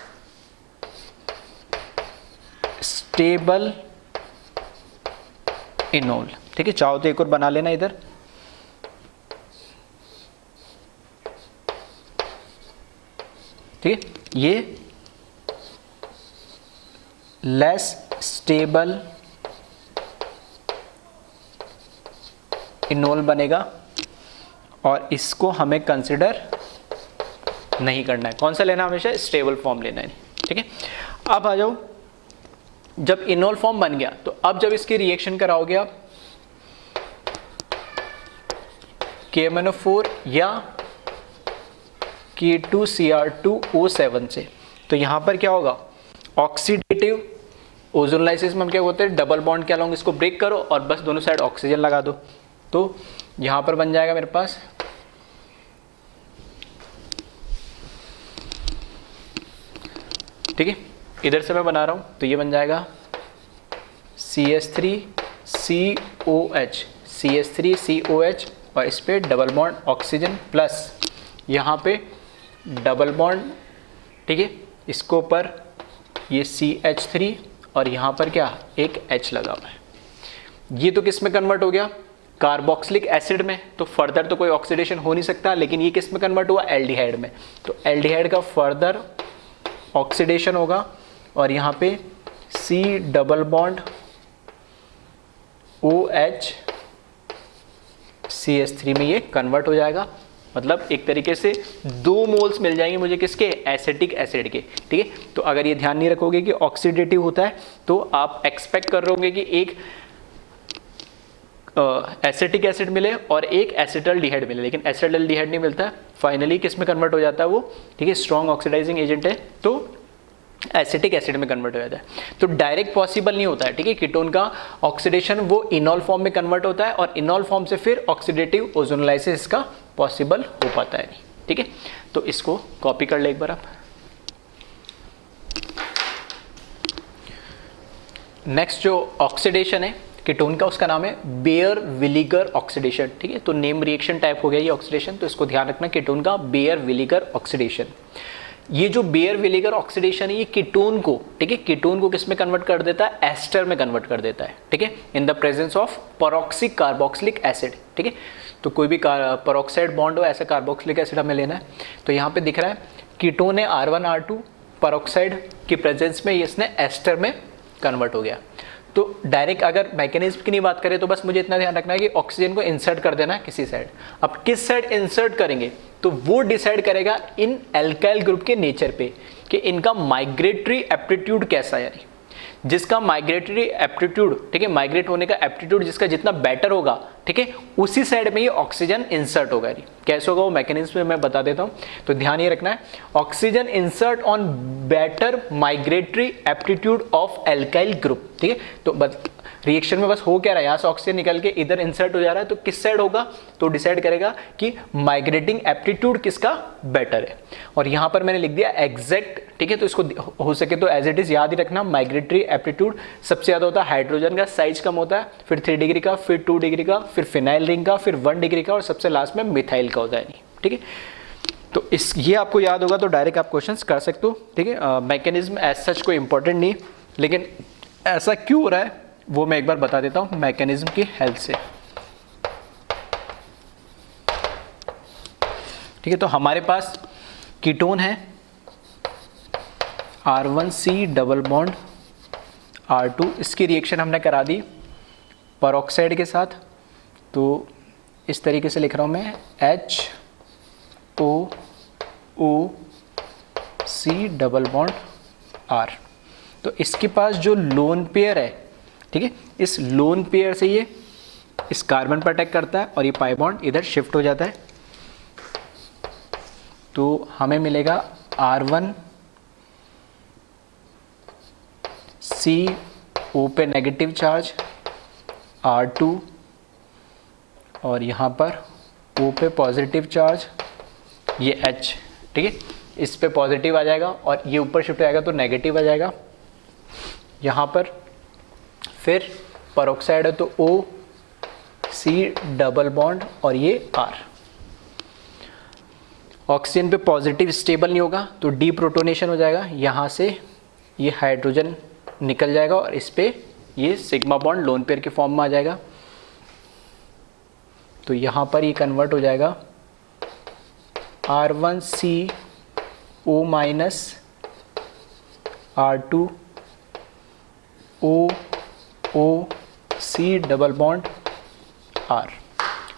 स्टेबल इनोल। ठीक है, चाहो तो एक और बना लेना इधर। ठीक है, ये लेस स्टेबल इनोल बनेगा, और इसको हमें कंसिडर नहीं करना है। कौन सा लेना, हमेशा स्टेबल फॉर्म लेना है। ठीक है, अब आ जाओ, जब इनोल फॉर्म बन गया तो अब जब इसकी रिएक्शन कराओगे आप KMnO4 या K2Cr2O7 से, तो यहां पर क्या होगा, ऑक्सीडेटिव ओजोनोलाइसिस में हम क्या होते हैं, डबल बॉन्ड के अलोंग इसको ब्रेक करो और बस दोनों साइड ऑक्सीजन लगा दो। तो यहां पर बन जाएगा मेरे पास ठीक है, इधर से मैं बना रहा हूं, तो ये बन जाएगा CH3COH और इस पे डबल बॉन्ड ऑक्सीजन प्लस यहाँ पे डबल बॉन्ड। ठीक है, इसको पर ये CH3 और यहाँ पर क्या, एक H लगा हुआ है। ये तो किस में कन्वर्ट हो गया, कार्बोक्सिलिक एसिड में। तो फर्दर तो कोई ऑक्सीडेशन हो नहीं सकता, लेकिन ये किस में कन्वर्ट हुआ, एल्डिहाइड में। तो एल्डिहाइड का फर्दर ऑक्सीडेशन होगा, और यहाँ पे C double bond OH CH3 में ये कन्वर्ट हो जाएगा। मतलब एक तरीके से 2 मोल्स मिल जाएंगे मुझे, किसके, एसिटिक एसिड के। ठीक है, तो अगर ये ध्यान नहीं रखोगे कि ऑक्सीडेटिव होता है, तो आप एक्सपेक्ट कर रहे होंगे कि एक एसिटिक एसिड मिले और एक एसिटल्डिहाइड मिले, लेकिन एसिटल्डिहाइड नहीं मिलता है। फाइनली किस में कन्वर्ट हो जाता है वो, ठीक है, स्ट्रॉन्ग ऑक्सीडाइजिंग एजेंट है, तो एसिटिक एसिड में कन्वर्ट हो जाता है। तो डायरेक्ट पॉसिबल नहीं होता है। ठीक है, कीटोन का ऑक्सीडेशन वो इनॉल फॉर्म में कन्वर्ट होता है, और इनॉल फॉर्म से फिर ऑक्सीडेटिव ओजोनोलाइसिस का पॉसिबल हो पाता है नहीं। ठीक है, तो इसको कॉपी कर ले एक बार आप। नेक्स्ट जो ऑक्सीडेशन है कीटोन का, उसका नाम है बेयर विलीगर ऑक्सीडेशन। ठीक है, तो नेम रिएक्शन टाइप हो गया ये ऑक्सीडेशन, तो इसको ध्यान रखना, कीटोन का बेयर विलीगर ऑक्सीडेशन। ये जो बेयर विनेगर ऑक्सीडेशन है ये कीटोन को, ठीक है, कीटोन को किस में कन्वर्ट कर देता है, एस्टर में कन्वर्ट कर देता है, ठीक है, in the presence of peroxic carboxylic acid, ठीक है। तो कोई भी पेरोक्साइड बॉन्ड हो ऐसा कार्बोक्सिलिक एसिड हमें लेना है। तो यहाँ पे दिख रहा है कीटोन है R1 R2, पेरोक्साइड की प्रेजेंस में ये इसने एस्टर में कन्वर्ट हो गया। तो डायरेक्ट अगर मैकेनिज्म की नहीं बात करें तो बस मुझे इतना ध्यान रखना है कि ऑक्सीजन को इंसर्ट कर देना है किसी साइड। अब किस साइड इंसर्ट करेंगे तो वो डिसाइड करेगा इन एल्काइल ग्रुप के नेचर पे कि इनका माइग्रेटरी एप्टीट्यूड कैसा है, यानी जिसका माइग्रेटरी एप्टीट्यूड, ठीक है, माइग्रेट होने का एप्टीट्यूड जिसका जितना बेटर होगा, ठीक है, उसी साइड में ये ऑक्सीजन इंसर्ट होगा। यानी कैसे होगा वो मैकेनिज्म में मैं बता देता हूँ, तो ध्यान ये रखना है। Oxygen insert on better migratory aptitude of alkyl group, ठीक है। तो रिएक्शन में बस हो क्या रहा है, यहाँ से ऑक्सीजन निकल के इधर इंसर्ट हो जा रहा है, तो किस साइड होगा तो डिसाइड करेगा कि माइग्रेटिंग एप्टीट्यूड किसका बेटर है। और यहाँ पर मैंने लिख दिया एग्जैक्ट, ठीक है, तो इसको हो सके तो एज इट इज याद ही रखना। माइग्रेटरी एप्टीट्यूड सबसे ज़्यादा होता है हाइड्रोजन का, साइज कम होता है, फिर 3 डिग्री का, फिर 2 डिग्री का, फिर फिनाइल रिंग का, फिर 1 डिग्री का और सबसे लास्ट में मिथाइल का होता है, ठीक है। तो ये आपको याद होगा तो डायरेक्ट आप क्वेश्चंस कर सकते हो, ठीक है। मैकेनिज्म एज सच कोई इंपॉर्टेंट नहीं, लेकिन ऐसा क्यों हो रहा है वो मैं एक बार बता देता हूं मैकेनिज्म की हेल्प से, ठीक है। तो हमारे पास कीटोन है R1C डबल बॉन्ड R2, इसकी रिएक्शन हमने करा दी पेरोक्साइड के साथ, तो इस तरीके से लिख रहा हूं मैं HOOC डबल बॉन्ड R। तो इसके पास जो लोन पेयर है, ठीक है, इस लोन पेयर से ये इस कार्बन पर अटैक करता है और ये पाई बॉन्ड इधर शिफ्ट हो जाता है। तो हमें मिलेगा R1CO पे नेगेटिव चार्ज, R2 और यहाँ पर O पे पॉजिटिव चार्ज, ये H, ठीक है, इस पे पॉजिटिव आ जाएगा और ये ऊपर शिफ्ट हो जाएगा तो नेगेटिव आ जाएगा। यहाँ पर फिर पेरोक्साइड है तो OC डबल बॉन्ड और ये R। ऑक्सीजन पे पॉजिटिव स्टेबल नहीं होगा तो डीप्रोटोनेशन हो जाएगा, यहाँ से ये हाइड्रोजन निकल जाएगा और इस पे ये सिग्मा बॉन्ड लोन पेयर के फॉर्म में आ जाएगा। तो यहाँ पर ये कन्वर्ट हो जाएगा R1CO minus R2OC double bond R।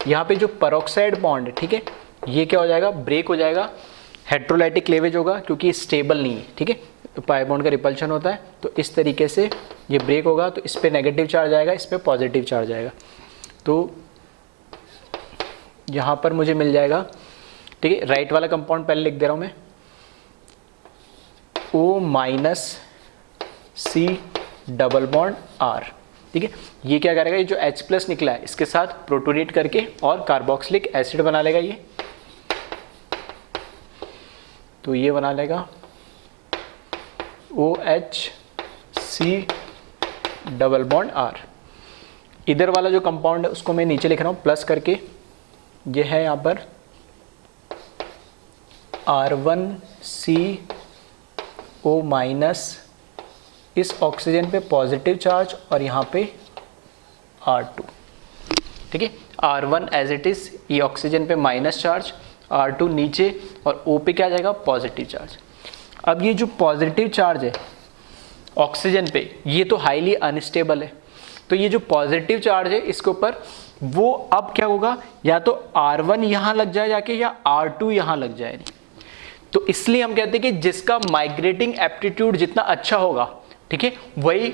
यहाँ पे जो पेरोक्साइड बॉन्ड है, ठीक है, ये क्या हो जाएगा, ब्रेक हो जाएगा, हेट्रोलाइटिक क्लेवेज होगा क्योंकि स्टेबल नहीं है, ठीक है, तो पाई बॉन्ड का रिपल्शन होता है। तो इस तरीके से ये ब्रेक होगा तो इस पे नेगेटिव चार्ज आएगा, इस पे पॉजिटिव चार्ज आएगा। तो यहाँ पर मुझे मिल जाएगा, ठीक है, राइट वाला कंपाउंड पहले लिख दे रहा हूँ मैं, O minus C double bond R, ठीक है। ये क्या करेगा, ये जो H प्लस निकला है इसके साथ प्रोटोनेट करके और कार्बोक्सिलिक एसिड बना लेगा ये, तो ये बना लेगा OHC डबल बॉन्ड R। इधर वाला जो कंपाउंड है उसको मैं नीचे लिख रहा हूँ प्लस करके, ये है यहाँ पर R1CO माइनस, इस ऑक्सीजन पे पॉजिटिव चार्ज और यहाँ पे R2, ठीक है। R1 एज इट इज, ये ऑक्सीजन पे माइनस चार्ज, R2 नीचे और O पे क्या आ जाएगा, पॉजिटिव चार्ज। अब ये जो पॉजिटिव चार्ज है ऑक्सीजन पे, ये तो हाईली अनस्टेबल है, तो ये जो पॉजिटिव चार्ज है इसके ऊपर वो अब क्या होगा, या तो R1 यहाँ लग जाए जाके या R2 यहाँ लग जाए। तो इसलिए हम कहते हैं कि जिसका माइग्रेटिंग एप्टीट्यूड जितना अच्छा होगा, ठीक है, वही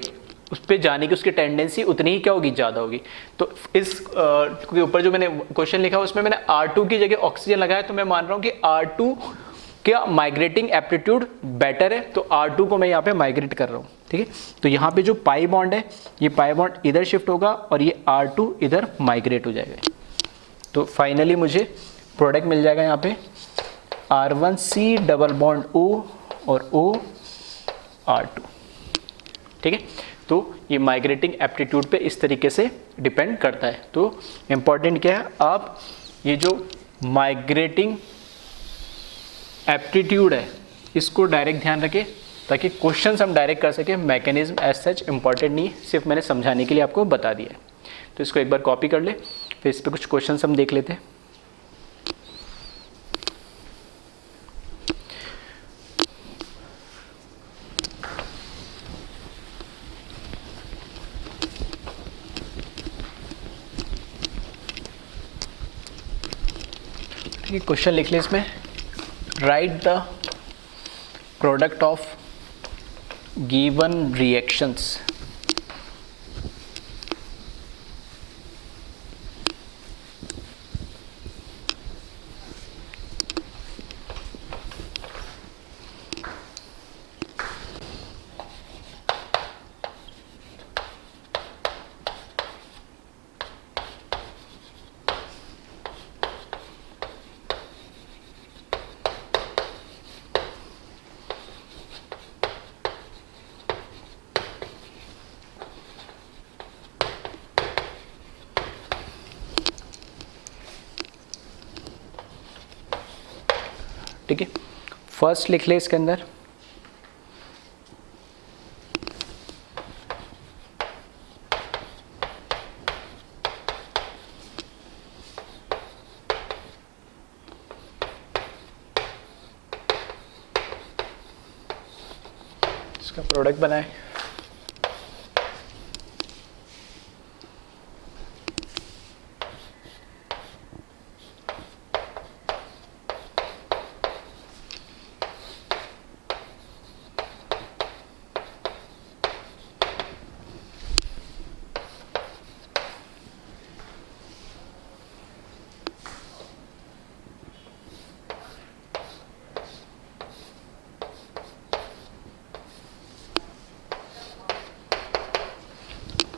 उस पर जाने की उसकी टेंडेंसी उतनी ही क्या होगी, ज़्यादा होगी। तो इस के ऊपर जो मैंने क्वेश्चन लिखा उसमें मैंने R2 की जगह ऑक्सीजन लगाया, तो मैं मान रहा हूँ कि R2 क्या माइग्रेटिंग एप्टीट्यूड बेटर है, तो R2 को मैं यहाँ पे माइग्रेट कर रहा हूँ, ठीक है। तो यहाँ पे जो पाई बॉन्ड है, ये पाई बॉन्ड इधर शिफ्ट होगा और ये R2 इधर माइग्रेट हो जाएगा। तो फाइनली मुझे प्रोडक्ट मिल जाएगा यहाँ पे R1C डबल बॉन्ड O और O R2, ठीक है। तो ये माइग्रेटिंग एप्टीट्यूड पे इस तरीके से डिपेंड करता है। तो इम्पॉर्टेंट क्या है, आप ये जो माइग्रेटिंग एप्टीट्यूड है, इसको डायरेक्ट ध्यान रखें ताकि क्वेश्चंस हम डायरेक्ट कर सकें। मैकेनिज्म एज सच इंपॉर्टेंट नहीं, सिर्फ मैंने समझाने के लिए आपको बता दिया है। तो इसको एक बार कॉपी कर ले, फिर इस पर कुछ क्वेश्चंस हम देख लेते हैं। क्वेश्चन लिख ले इसमें, right the product of given reactions. ठीक है, फर्स्ट लिख ले इसके अंदर, इसका प्रोडक्ट बनाए।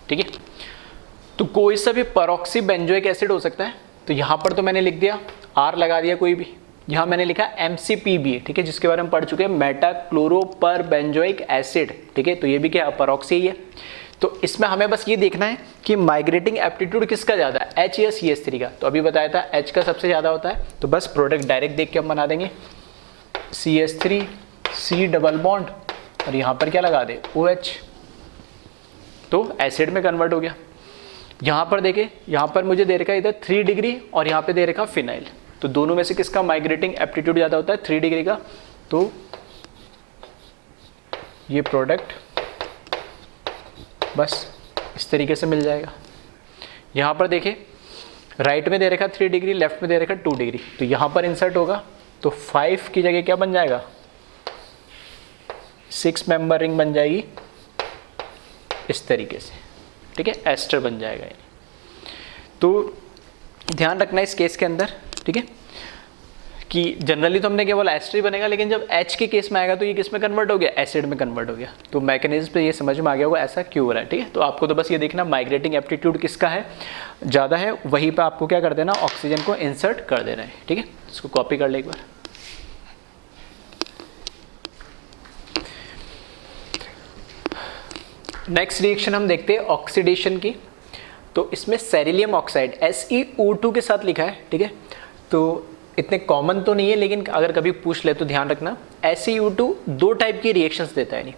ठीक है, तो कोई सा भी परऑक्सी बेंजोइक एसिड हो सकता है। तो यहाँ पर तो मैंने लिख दिया, आर लगा दिया कोई भी। यहाँ मैंने लिखा MCPB, ठीक है, जिसके बारे में पढ़ चुके हैं, मेटा क्लोरो पर बेंजोइक एसिड। ठीक है, तो ये भी क्या परऑक्सी ही है। तो इसमें हमें बस ये देखना है कि माइग्रेटिंग एप्टीट्यूड किसका ज़्यादा है, H या CH3 का। तो अभी बताया था H का सबसे ज़्यादा होता है। तो बस प्रोडक्ट डायरेक्ट देख के हम बना देंगे, CH3 C डबल बॉन्ड और यहाँ पर क्या लगा दे OH, तो एसिड में कन्वर्ट हो गया। यहाँ पर देखे, यहाँ पर मुझे दे रखा है इधर 3 डिग्री और यहाँ पे दे रखा फिनाइल। तो दोनों में से किसका माइग्रेटिंग एप्टीट्यूड ज़्यादा होता है, 3 डिग्री का। तो ये प्रोडक्ट बस इस तरीके से मिल जाएगा। यहाँ पर देखे, राइट में दे रखा 3 डिग्री, लेफ्ट में दे रखा 2 डिग्री। तो यहाँ पर इंसर्ट होगा तो 5 की जगह क्या बन जाएगा, 6 मेंबर रिंग बन जाएगी इस तरीके से। ठीक है, एस्टर बन जाएगा। तो ध्यान रखना इस केस के अंदर, ठीक है, कि जनरली तो हमने केवल एस्टर ही बनेगा, लेकिन जब H के केस में आएगा तो ये किस में कन्वर्ट हो गया, एसिड में कन्वर्ट हो गया। तो मैकेनिज्म पे ये समझ में आ गया होगा ऐसा क्यों हो रहा है। ठीक है, तो आपको तो बस ये देखना माइग्रेटिंग एप्टीट्यूड किसका है ज़्यादा है, वहीं पे आपको क्या कर देना, ऑक्सीजन को इंसर्ट कर देना है। ठीक है, इसको कॉपी कर ले एक बार। नेक्स्ट रिएक्शन हम देखते हैं ऑक्सीडेशन की। तो इसमें सेरिलियम ऑक्साइड SeO2 के साथ लिखा है। ठीक है, तो इतने कॉमन तो नहीं है, लेकिन अगर कभी पूछ ले तो ध्यान रखना। SeO2 दो टाइप की रिएक्शंस देता है। नहीं,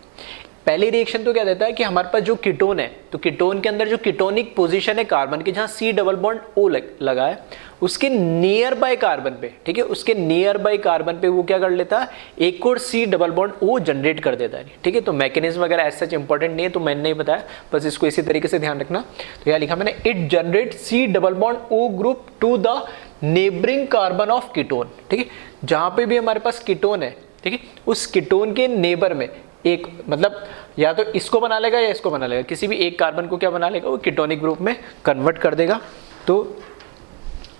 पहली रिएक्शन तो क्या देता है कि हमारे पास जो कीटोन है, तो कीटोन के अंदर जो कीटोनिक पोजीशन है कार्बन की, जहाँ C डबल बॉन्ड O लगा है, उसके नियर बाय कार्बन पे, ठीक है, उसके नियर बाय कार्बन पे वो क्या कर लेता है, एक और C double bond O generate कर देता है। ठीक है, तो मैकेनिज्म वगैरह ऐसा सच इंपॉर्टेंट नहीं है, तो मैंने नहीं बताया, बस इसको इसी तरीके से ध्यान रखना। तो यहाँ लिखा मैंने, it generate C double bond O group to the neighbouring carbon of ketone. ठीक है, जहाँ पे भी हमारे पास कीटोन है, ठीक है, उस कीटोन के नेबर में एक, मतलब या तो इसको बना लेगा या इसको बना लेगा, किसी भी एक कार्बन को क्या बना लेगा, वो कीटोनिक ग्रुप में कन्वर्ट कर देगा। तो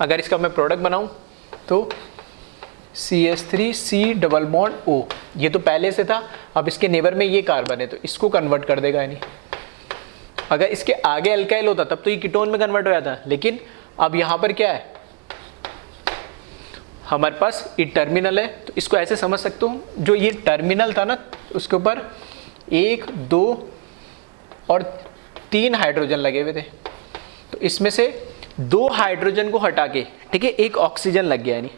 अगर इसका मैं प्रोडक्ट बनाऊं तो CH3 C double bond O, ये तो पहले से था, अब इसके नेबर में ये कार्बन है तो इसको कन्वर्ट कर देगा। यानी अगर इसके आगे अल्काइल होता तब तो ये कीटोन में कन्वर्ट हो जाता, लेकिन अब यहाँ पर क्या है, हमारे पास ये टर्मिनल है। तो इसको ऐसे समझ सकते हो, जो ये टर्मिनल था ना, उसके ऊपर 1 2 और 3 हाइड्रोजन लगे हुए थे। तो इसमें से 2 हाइड्रोजन को हटा के, ठीक है, एक ऑक्सीजन लग गया। यानी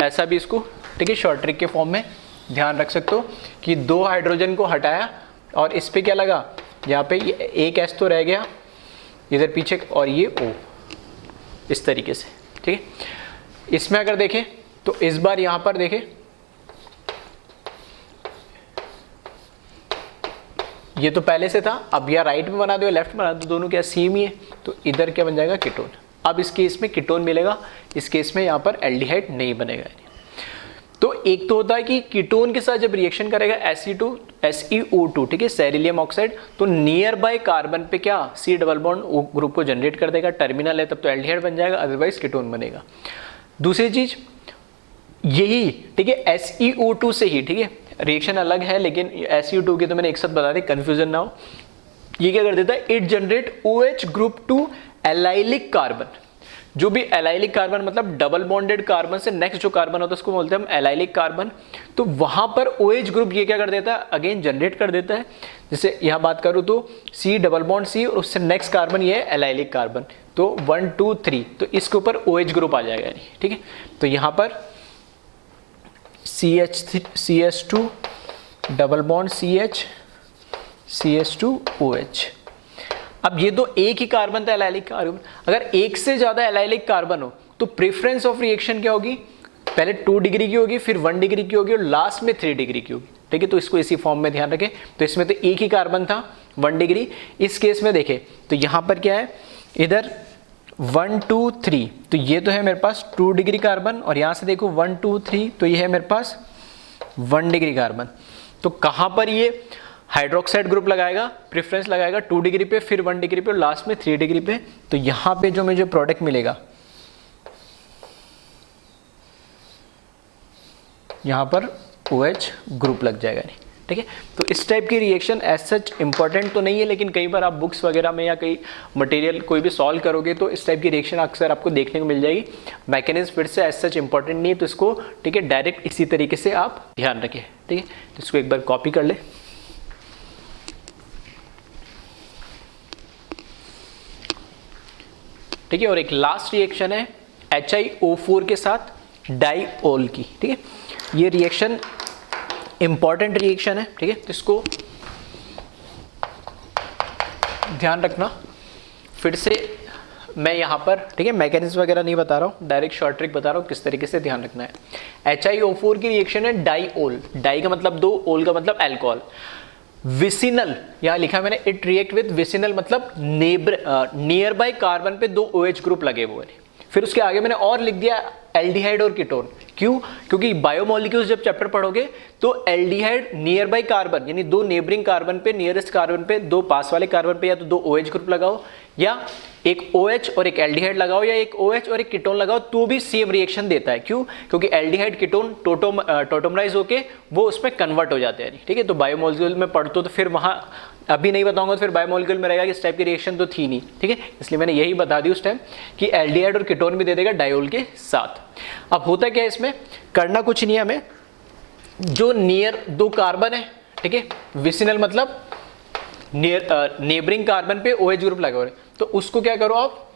ऐसा भी इसको, ठीक है, शॉर्ट ट्रिक के फॉर्म में ध्यान रख सकते हो कि 2 हाइड्रोजन को हटाया और इस पे क्या लगा, यहाँ पे एक एस तो रह गया इधर पीछे और ये O, इस तरीके से, ठीक है। इसमें अगर देखें तो इस बार यहाँ पर देखें ये तो पहले से था, अब या राइट में बना दो या लेफ्ट में बना दो, दोनों क्या सेम ही है, तो इधर क्या बन जाएगा कीटोन। अब इस केस में कीटोन मिलेगा, इस केस में यहाँ पर एल्डिहाइड नहीं बनेगा। तो एक तो होता है कि कीटोन के साथ जब रिएक्शन करेगा SeO2, ठीक है, सेरिलियम ऑक्साइड, तो नियर बाय कार्बन पे क्या C double bond O group को जनरेट कर देगा, टर्मिनल है तब तो एल्डिहाइड बन जाएगा, अदरवाइज कीटोन बनेगा। दूसरी चीज यही, ठीक है, SeO2 से ही, ठीक है, रिएक्शन अलग है लेकिन SeO2 की तो मैंने एक साथ बता दी, कंफ्यूजन ना हो। ये क्या कर देता है, it generate OH group to allylic carbon. जो भी एलाइलिक कार्बन मतलब डबल बॉन्डेड कार्बन से नेक्स्ट जो कार्बन होता है उसको बोलते हैं हम एलाइलिक कार्बन। तो वहां पर OH ग्रुप ये क्या कर देता है, अगेन जनरेट कर देता है। जैसे यहां बात करूं तो C डबल बॉन्ड C और उससे नेक्स्ट कार्बन ये है एलाइलिक कार्बन, तो 1 2 3, तो इसके ऊपर OH ग्रुप आ जाएगा, ठीक है। तो यहां पर CH2 double bond CH CH2OH। अब ये तो एक ही कार्बन था एलाइलिक कार्बन, अगर एक से ज्यादा एलाइलिक कार्बन हो तो प्रेफरेंस ऑफ रिएक्शन क्या होगी, पहले 2 डिग्री की होगी, फिर 1 डिग्री की होगी और लास्ट में 3 डिग्री की होगी, ठीक है। तो इसको इसी फॉर्म में ध्यान रखें। तो इसमें तो एक ही कार्बन था 1 डिग्री, इस केस में देखें तो यहां पर क्या है, इधर 1 2 3, तो ये तो है मेरे पास 2 डिग्री कार्बन, और यहां से देखो 1 2 3, तो ये है मेरे पास 1 डिग्री कार्बन। तो कहां पर ये हाइड्रोक्साइड ग्रुप लगाएगा, प्रेफरेंस लगाएगा 2 डिग्री पे, फिर 1 डिग्री पे और लास्ट में 3 डिग्री पे। तो यहां पे जो मुझे प्रोडक्ट मिलेगा, यहां पर OH ग्रुप लग जाएगा, ठीक है। तो इस टाइप की रिएक्शन एज सच इंपॉर्टेंट तो नहीं है, लेकिन कई बार आप बुक्स वगैरह में या कई मटेरियल कोई भी सॉल्व करोगे तो इस टाइप की रिएक्शन अक्सर आपको देखने को मिल जाएगी। मैकेनिज्म फिर से एज सच इंपॉर्टेंट नहीं है, तो इसको, ठीक है, डायरेक्ट इसी तरीके से आप ध्यान रखें, ठीक है। तो इसको एक बार कॉपी कर ले। ठीक है, और एक लास्ट रिएक्शन है HiO4 के साथ डाइओल की, ठीक है। ये रिएक्शन इंपॉर्टेंट रिएक्शन है, ठीक है, तो इसको ध्यान रखना। फिर से मैं यहाँ पर, ठीक है, मैकेनिज्म वगैरह नहीं बता रहा हूँ, डायरेक्ट शॉर्ट ट्रिक बता रहा हूँ किस तरीके से ध्यान रखना है। HiO4 की रिएक्शन है डाइओल, डाई का मतलब 2, ओल का मतलब अल्कोहल। विसिनल यहाँ लिखा है मैंने, इट रिएक्ट विद विसिनल मतलब नियर बाय कार्बन पे 2 OH ग्रुप लगे हुए हैं। फिर उसके आगे मैंने और लिख दिया एल्डिहाइड और कीटोन। क्यों? क्योंकि बायोमोलिक्यूल्स जब चैप्टर पढ़ोगे तो एल्डिहाइड नियर बाय कार्बन यानी 2 नेबरिंग कार्बन पे, नियरेस्ट कार्बन पे, 2 पास वाले कार्बन पे या तो 2 OH ग्रुप लगाओ, या एक OH और एक एल्डिहाइड लगाओ, या एक OH और एक कीटोन लगाओ, तो भी सेम रिएक्शन देता है। क्यों? क्योंकि एल्डिहाइड कीटोन टोटोमराइज होके वो उसमें कन्वर्ट हो जाते हैं, ठीक है। तो बायोमोलिक्यूल में पढ़ते हो तो फिर वहां अभी नहीं बताऊंगा तो फिर बायोमोलिक्यूल में रहेगा कि इस टाइप की रिएक्शन तो थी नहीं, ठीक है। इसलिए मैंने यही बता दी उस टाइम कि एल्डिहाइड और कीटोन भी दे देगा डायोल के साथ। अब होता क्या है, इसमें करना कुछ नहीं है हमें, जो नियर 2 कार्बन है, ठीक है, विसिनल मतलब नेबरिंग कार्बन पे OH ग्रुप लगे हुए हैं, तो उसको क्या करो आप,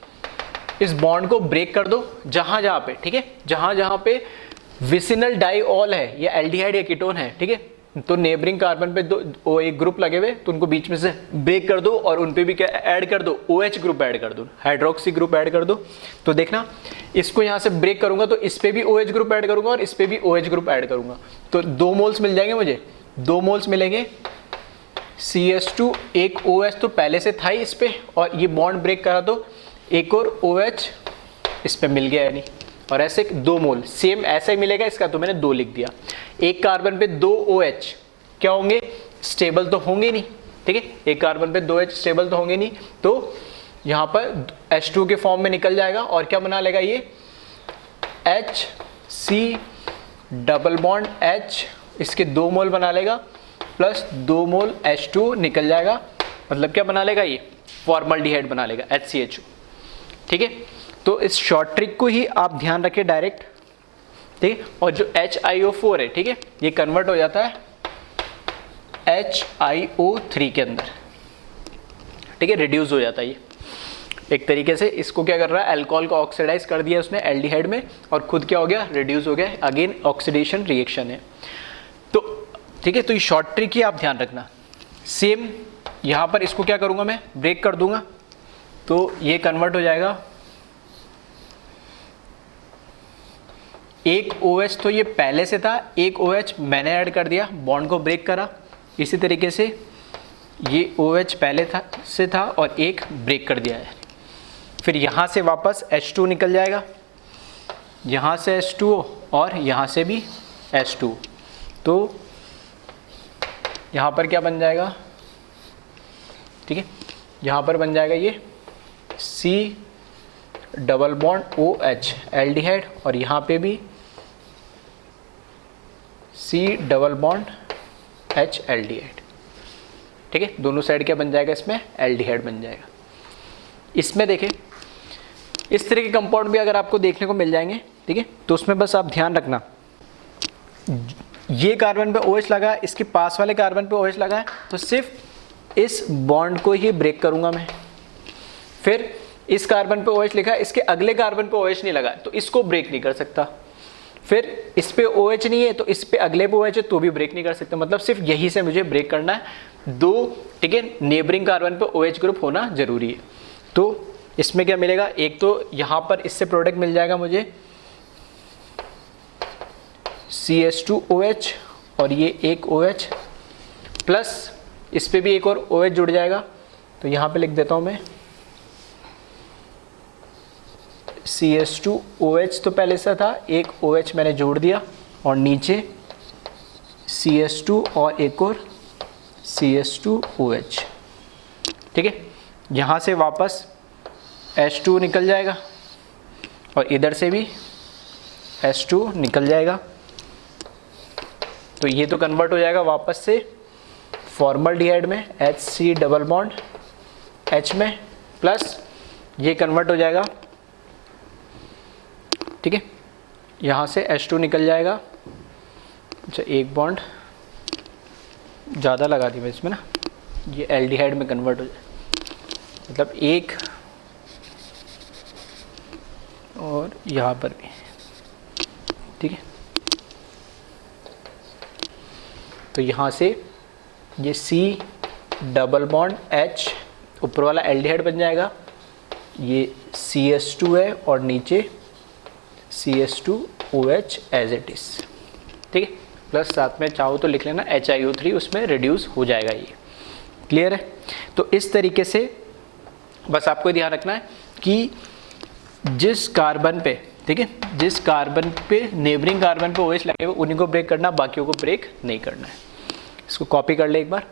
इस बॉन्ड को ब्रेक कर दो जहां जहां पे, ठीक है, जहां जहां पे विसिनल डाइऑल है या एल्डिहाइड या कीटोन है, ठीक है, तो नेबरिंग कार्बन पे 2 एक ग्रुप लगे हुए, तो उनको बीच में से ब्रेक कर दो और उन पे भी क्या ऐड कर दो, OH ग्रुप ऐड कर दो, हाइड्रोक्सी ग्रुप ऐड कर दो। तो देखना, इसको यहां से ब्रेक करूंगा तो इस पे भी OH ग्रुप ऐड करूंगा और इस पे भी OH ग्रुप ऐड करूंगा, तो 2 मोल्स मिल जाएंगे मुझे, 2 मोल्स मिलेंगे। CH2 एक OH तो पहले से था ही इस पे, और ये बॉन्ड ब्रेक करा तो एक और OH इस पे मिल गया है, नहीं, और ऐसे 2 मोल सेम ऐसा ही मिलेगा इसका, तो मैंने 2 लिख दिया। एक कार्बन पे 2 OH क्या होंगे, स्टेबल तो होंगे नहीं, ठीक है, एक कार्बन पे 2 H स्टेबल तो होंगे नहीं, तो यहाँ पर H2 के फॉर्म में निकल जाएगा और क्या बना लेगा ये HC डबल बॉन्ड H, इसके 2 मोल बना लेगा प्लस 2 मोल H2 निकल जाएगा, मतलब क्या बना लेगा ये फॉर्मल्डिहाइड बना लेगा HCHO, ठीक है। तो इस शॉर्ट ट्रिक को ही आप ध्यान रखें डायरेक्ट, ठीक है। और जो HiO4 है, ठीक है, ये कन्वर्ट हो जाता है HiO3 के अंदर, ठीक है, रिड्यूस हो जाता है ये एक तरीके से। इसको क्या कर रहा है, अल्कोहल को ऑक्सीडाइज कर दिया उसने एल्डिहाइड में और खुद क्या हो गया, रिड्यूस हो गया। अगेन ऑक्सीडेशन रिएक्शन है। तो ठीक है, तो ये शॉर्ट ट्रिक ही आप ध्यान रखना। सेम यहाँ पर इसको क्या करूँगा मैं, ब्रेक कर दूंगा, तो ये कन्वर्ट हो जाएगा, एक OH तो ये पहले से था, एक OH मैंने ऐड कर दिया, बॉन्ड को ब्रेक करा। इसी तरीके से ये OH पहले से था और एक ब्रेक कर दिया है। फिर यहाँ से वापस H2 निकल जाएगा, यहाँ से H2O और यहाँ से भी H2। तो यहाँ पर क्या बन जाएगा, ठीक है, यहाँ पर बन जाएगा ये C double bond OH aldehyde, और यहाँ पे भी C double bond H aldehyde. ठीक है, दोनों साइड क्या बन जाएगा, इसमें एल्डिहाइड बन जाएगा। इसमें देखें इस तरह के कंपाउंड भी अगर आपको देखने को मिल जाएंगे, ठीक है, तो उसमें बस आप ध्यान रखना, ये कार्बन पे OH लगा है, इसके पास वाले कार्बन पे OH लगा है, तो सिर्फ इस बॉन्ड को ही ब्रेक करूंगा मैं। फिर इस कार्बन पे OH लिखा है, इसके अगले कार्बन पे OH नहीं लगा है, तो इसको ब्रेक नहीं कर सकता। फिर इस पे OH नहीं है, तो इस पे अगले पे OH है, तो भी ब्रेक नहीं कर सकता। मतलब सिर्फ यही से मुझे ब्रेक करना है, दो, ठीक है, नेबरिंग कार्बन पे OH ग्रुप होना जरूरी है। तो इसमें क्या मिलेगा, एक तो यहाँ पर इससे प्रोडक्ट मिल जाएगा मुझे CH2OH और ये एक OH प्लस इस पे भी एक और OH जुड़ जाएगा, तो यहाँ पे लिख देता हूँ मैं CH2OH तो पहले से था, एक OH मैंने जोड़ दिया और नीचे CH2 और एक और CH2OH। ठीक है, यहाँ से वापस H2 निकल जाएगा और इधर से भी H2 निकल जाएगा, तो ये तो कन्वर्ट हो जाएगा वापस से फॉर्मल्डिहाइड में HC डबल बॉन्ड H में, प्लस ये कन्वर्ट हो जाएगा, ठीक है, यहाँ से H2 निकल जाएगा। अच्छा, एक बॉन्ड ज़्यादा लगा दी मैं इसमें ना, ये एल्डिहाइड में कन्वर्ट हो जाए, मतलब एक और यहाँ पर भी, ठीक है। तो यहाँ से ये C डबल बॉन्ड H ऊपर वाला एल्डिहाइड बन जाएगा, ये CH2 है और नीचे CH2OH एज इट इज, ठीक है, प्लस साथ में चाहो तो लिख लेना HiO3 उसमें रिड्यूस हो जाएगा। ये क्लियर है। तो इस तरीके से बस आपको ध्यान रखना है कि जिस कार्बन पे, ठीक है, जिस कार्बन पे नेबरिंग कार्बन पे OH लगे हुए उन्हीं को ब्रेक करना, बाकियों को ब्रेक नहीं करना है। इसको कॉपी कर ले एक बार।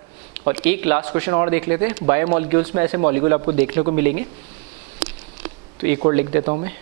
और एक लास्ट क्वेश्चन और देख लेते हैं। बायोमॉलिक्यूल्स में ऐसे मॉलिक्यूल आपको देखने को मिलेंगे, तो एक और लिख देता हूँ मैं।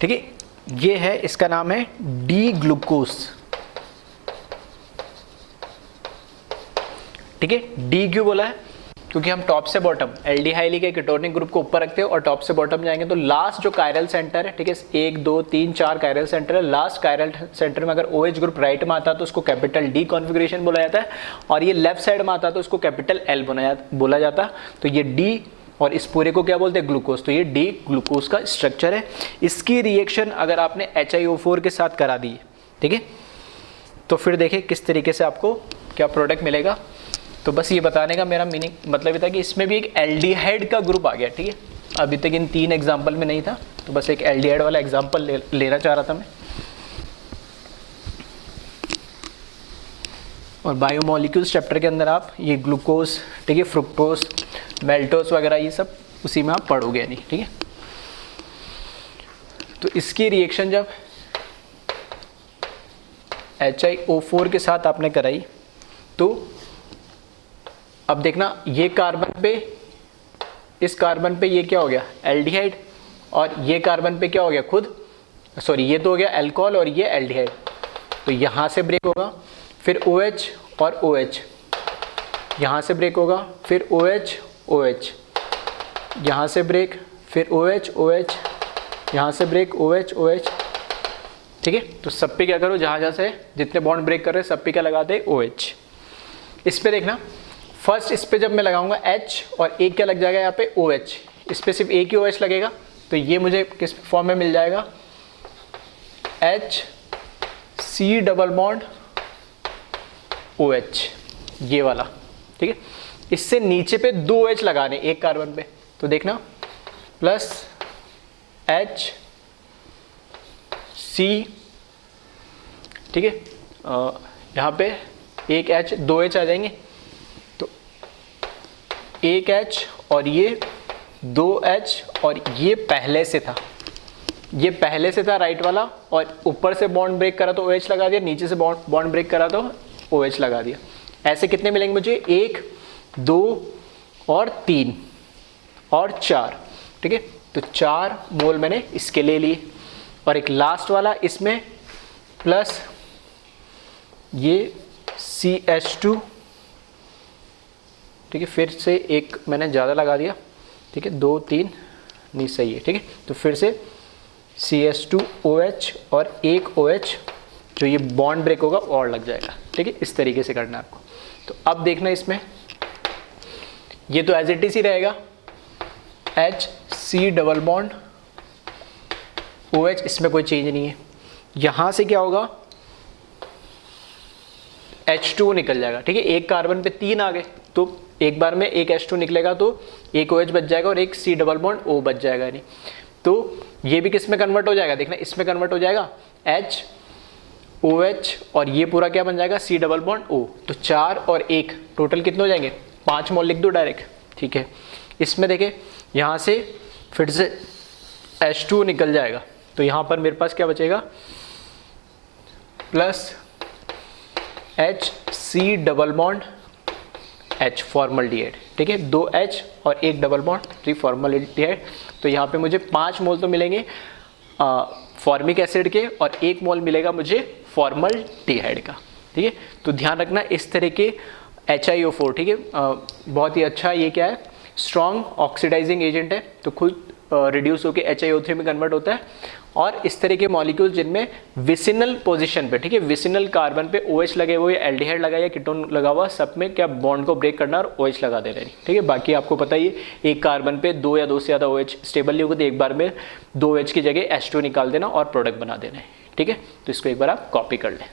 ठीक है, ये है, इसका नाम है डी ग्लूकोज। ठीक है, डी क्यों बोला है, क्योंकि हम टॉप से बॉटम एल्डिहाइड के कीटोनिक ग्रुप को ऊपर रखते हैं और टॉप से बॉटम जाएंगे तो लास्ट जो कायरल सेंटर है, ठीक है, 1 2 3 4 कायरल सेंटर है, लास्ट कायरल सेंटर में अगर OH ग्रुप राइट में आता है तो उसको कैपिटल डी कॉन्फ़िगरेशन बोला जाता है, और ये लेफ्ट साइड में आता है तो उसको कैपिटल एल बोला जाता है। तो ये डी और इस पूरे को क्या बोलते हैं, ग्लूकोज। तो ये डी ग्लूकोज का स्ट्रक्चर है। इसकी रिएक्शन अगर आपने HiO4 के साथ करा दी, ठीक है, तो फिर देखिए किस तरीके से आपको क्या प्रोडक्ट मिलेगा। तो बस ये बताने का मेरा मीनिंग मतलब ये था कि इसमें भी एक एल्डिहाइड का ग्रुप आ गया, ठीक है। अभी तक इन 3 एग्जाम्पल में नहीं था, तो बस एक एल्डिहाइड वाला एग्जाम्पल लेना चाह रहा था मैं। और बायोमॉलिक्यूल्स चैप्टर के अंदर आप ये ग्लूकोज, ठीक है, फ्रुक्टोज, मेल्टोज वगैरह ये सब उसी में आप पढ़ोगे नहीं, ठीक है। तो इसकी रिएक्शन जब HiO4 के साथ आपने कराई, तो अब देखना ये कार्बन पे, इस कार्बन पे ये क्या हो गया एल्डिहाइड, और ये कार्बन पे क्या हो गया खुद, सॉरी ये तो हो गया अल्कोहल और ये एल्डिहाइड, तो यहाँ से ब्रेक होगा, फिर OH और OH, यहाँ से ब्रेक होगा, फिर OH OH, यहाँ से ब्रेक, फिर OH OH, यहाँ से ब्रेक OH OH, ठीक है। तो सब पे क्या करो, जहाँ जहाँ से जितने बॉन्ड ब्रेक कर रहे हैं सब पे क्या लगाते हैं OH। इस पे देखना फर्स्ट, इस पे जब मैं लगाऊंगा H और एक क्या लग जाएगा यहाँ पे OH, इस पे सिर्फ एक ही OH लगेगा, तो ये मुझे किस फॉर्म में मिल जाएगा HC डबल बॉन्ड OH, ये वाला, ठीक है। इससे नीचे पे 2 OH लगाने एक कार्बन पे, तो देखना प्लस HC, ठीक है, यहाँ पे एक H 2 H आ जाएंगे, तो एक H और ये 2 H, और ये पहले से था, ये पहले से था राइट वाला, और ऊपर से बॉन्ड ब्रेक करा तो OH लगा दिया, नीचे से बॉन्ड ब्रेक करा तो OH लगा दिया। ऐसे कितने मिलेंगे मुझे, 1 2 और 3 और 4, ठीक है। तो 4 मोल मैंने इसके ले लिए, और एक लास्ट वाला इसमें प्लस ये CH2, ठीक है, फिर से एक मैंने ज़्यादा लगा दिया, ठीक है, 2 3 नहीं सही है, ठीक है। तो फिर से CH2OH और एक OH, जो ये बॉन्ड ब्रेक होगा और लग जाएगा, ठीक है। इस तरीके से करना है आपको। तो अब देखना इसमें ये तो एज इट इज ही रहेगा, HC डबल बॉन्ड OH, इसमें कोई चेंज नहीं है। यहाँ से क्या होगा, H2 निकल जाएगा, ठीक है। एक कार्बन पे 3 आ गए, तो एक बार में एक H2 निकलेगा, तो एक OH बच जाएगा और एक C डबल बॉन्ड O बच जाएगा, नहीं तो ये भी किस में कन्वर्ट हो जाएगा, देखना इसमें कन्वर्ट हो जाएगा H OH, और ये पूरा क्या बन जाएगा C डबल बॉन्ड O। तो 4 और 1 टोटल कितने हो जाएंगे, 5 मोल लिख दो डायरेक्ट, ठीक है। इसमें देखें यहाँ से फिर से H2 निकल जाएगा, तो यहाँ पर मेरे पास क्या बचेगा, plus HC double bond H formaldehyde, ठीक है, 2 H और एक डबल बॉन्ड 3 फॉर्मल्डिहाइड। तो यहाँ पे मुझे 5 मोल तो मिलेंगे फॉर्मिक एसिड के, और 1 मोल मिलेगा मुझे फॉर्मल्डिहाइड का, ठीक है। तो ध्यान रखना इस तरह के HiO4, ठीक है, बहुत ही अच्छा, ये क्या है, स्ट्रॉन्ग ऑक्सीडाइजिंग एजेंट है, तो खुद रिड्यूस होकर HiO3 में कन्वर्ट होता है। और इस तरह के मॉलिक्यूल्स जिनमें विसिनल पोजीशन पे, ठीक है, विसिनल कार्बन पे OH लगे हुए, एल्डिहाइड लगा या कीटोन लगा हुआ, सब में क्या बॉन्ड को ब्रेक करना और OH लगा दे रहे हैं, ठीक है। बाकी आपको पता ही एक कार्बन पे 2 या 2 से ज़्यादा OH स्टेबल नहीं होगा, तो एक बार में 2 OH की जगह H2 निकाल देना और प्रोडक्ट बना देना है, ठीक है। तो इसको एक बार आप कॉपी कर लें।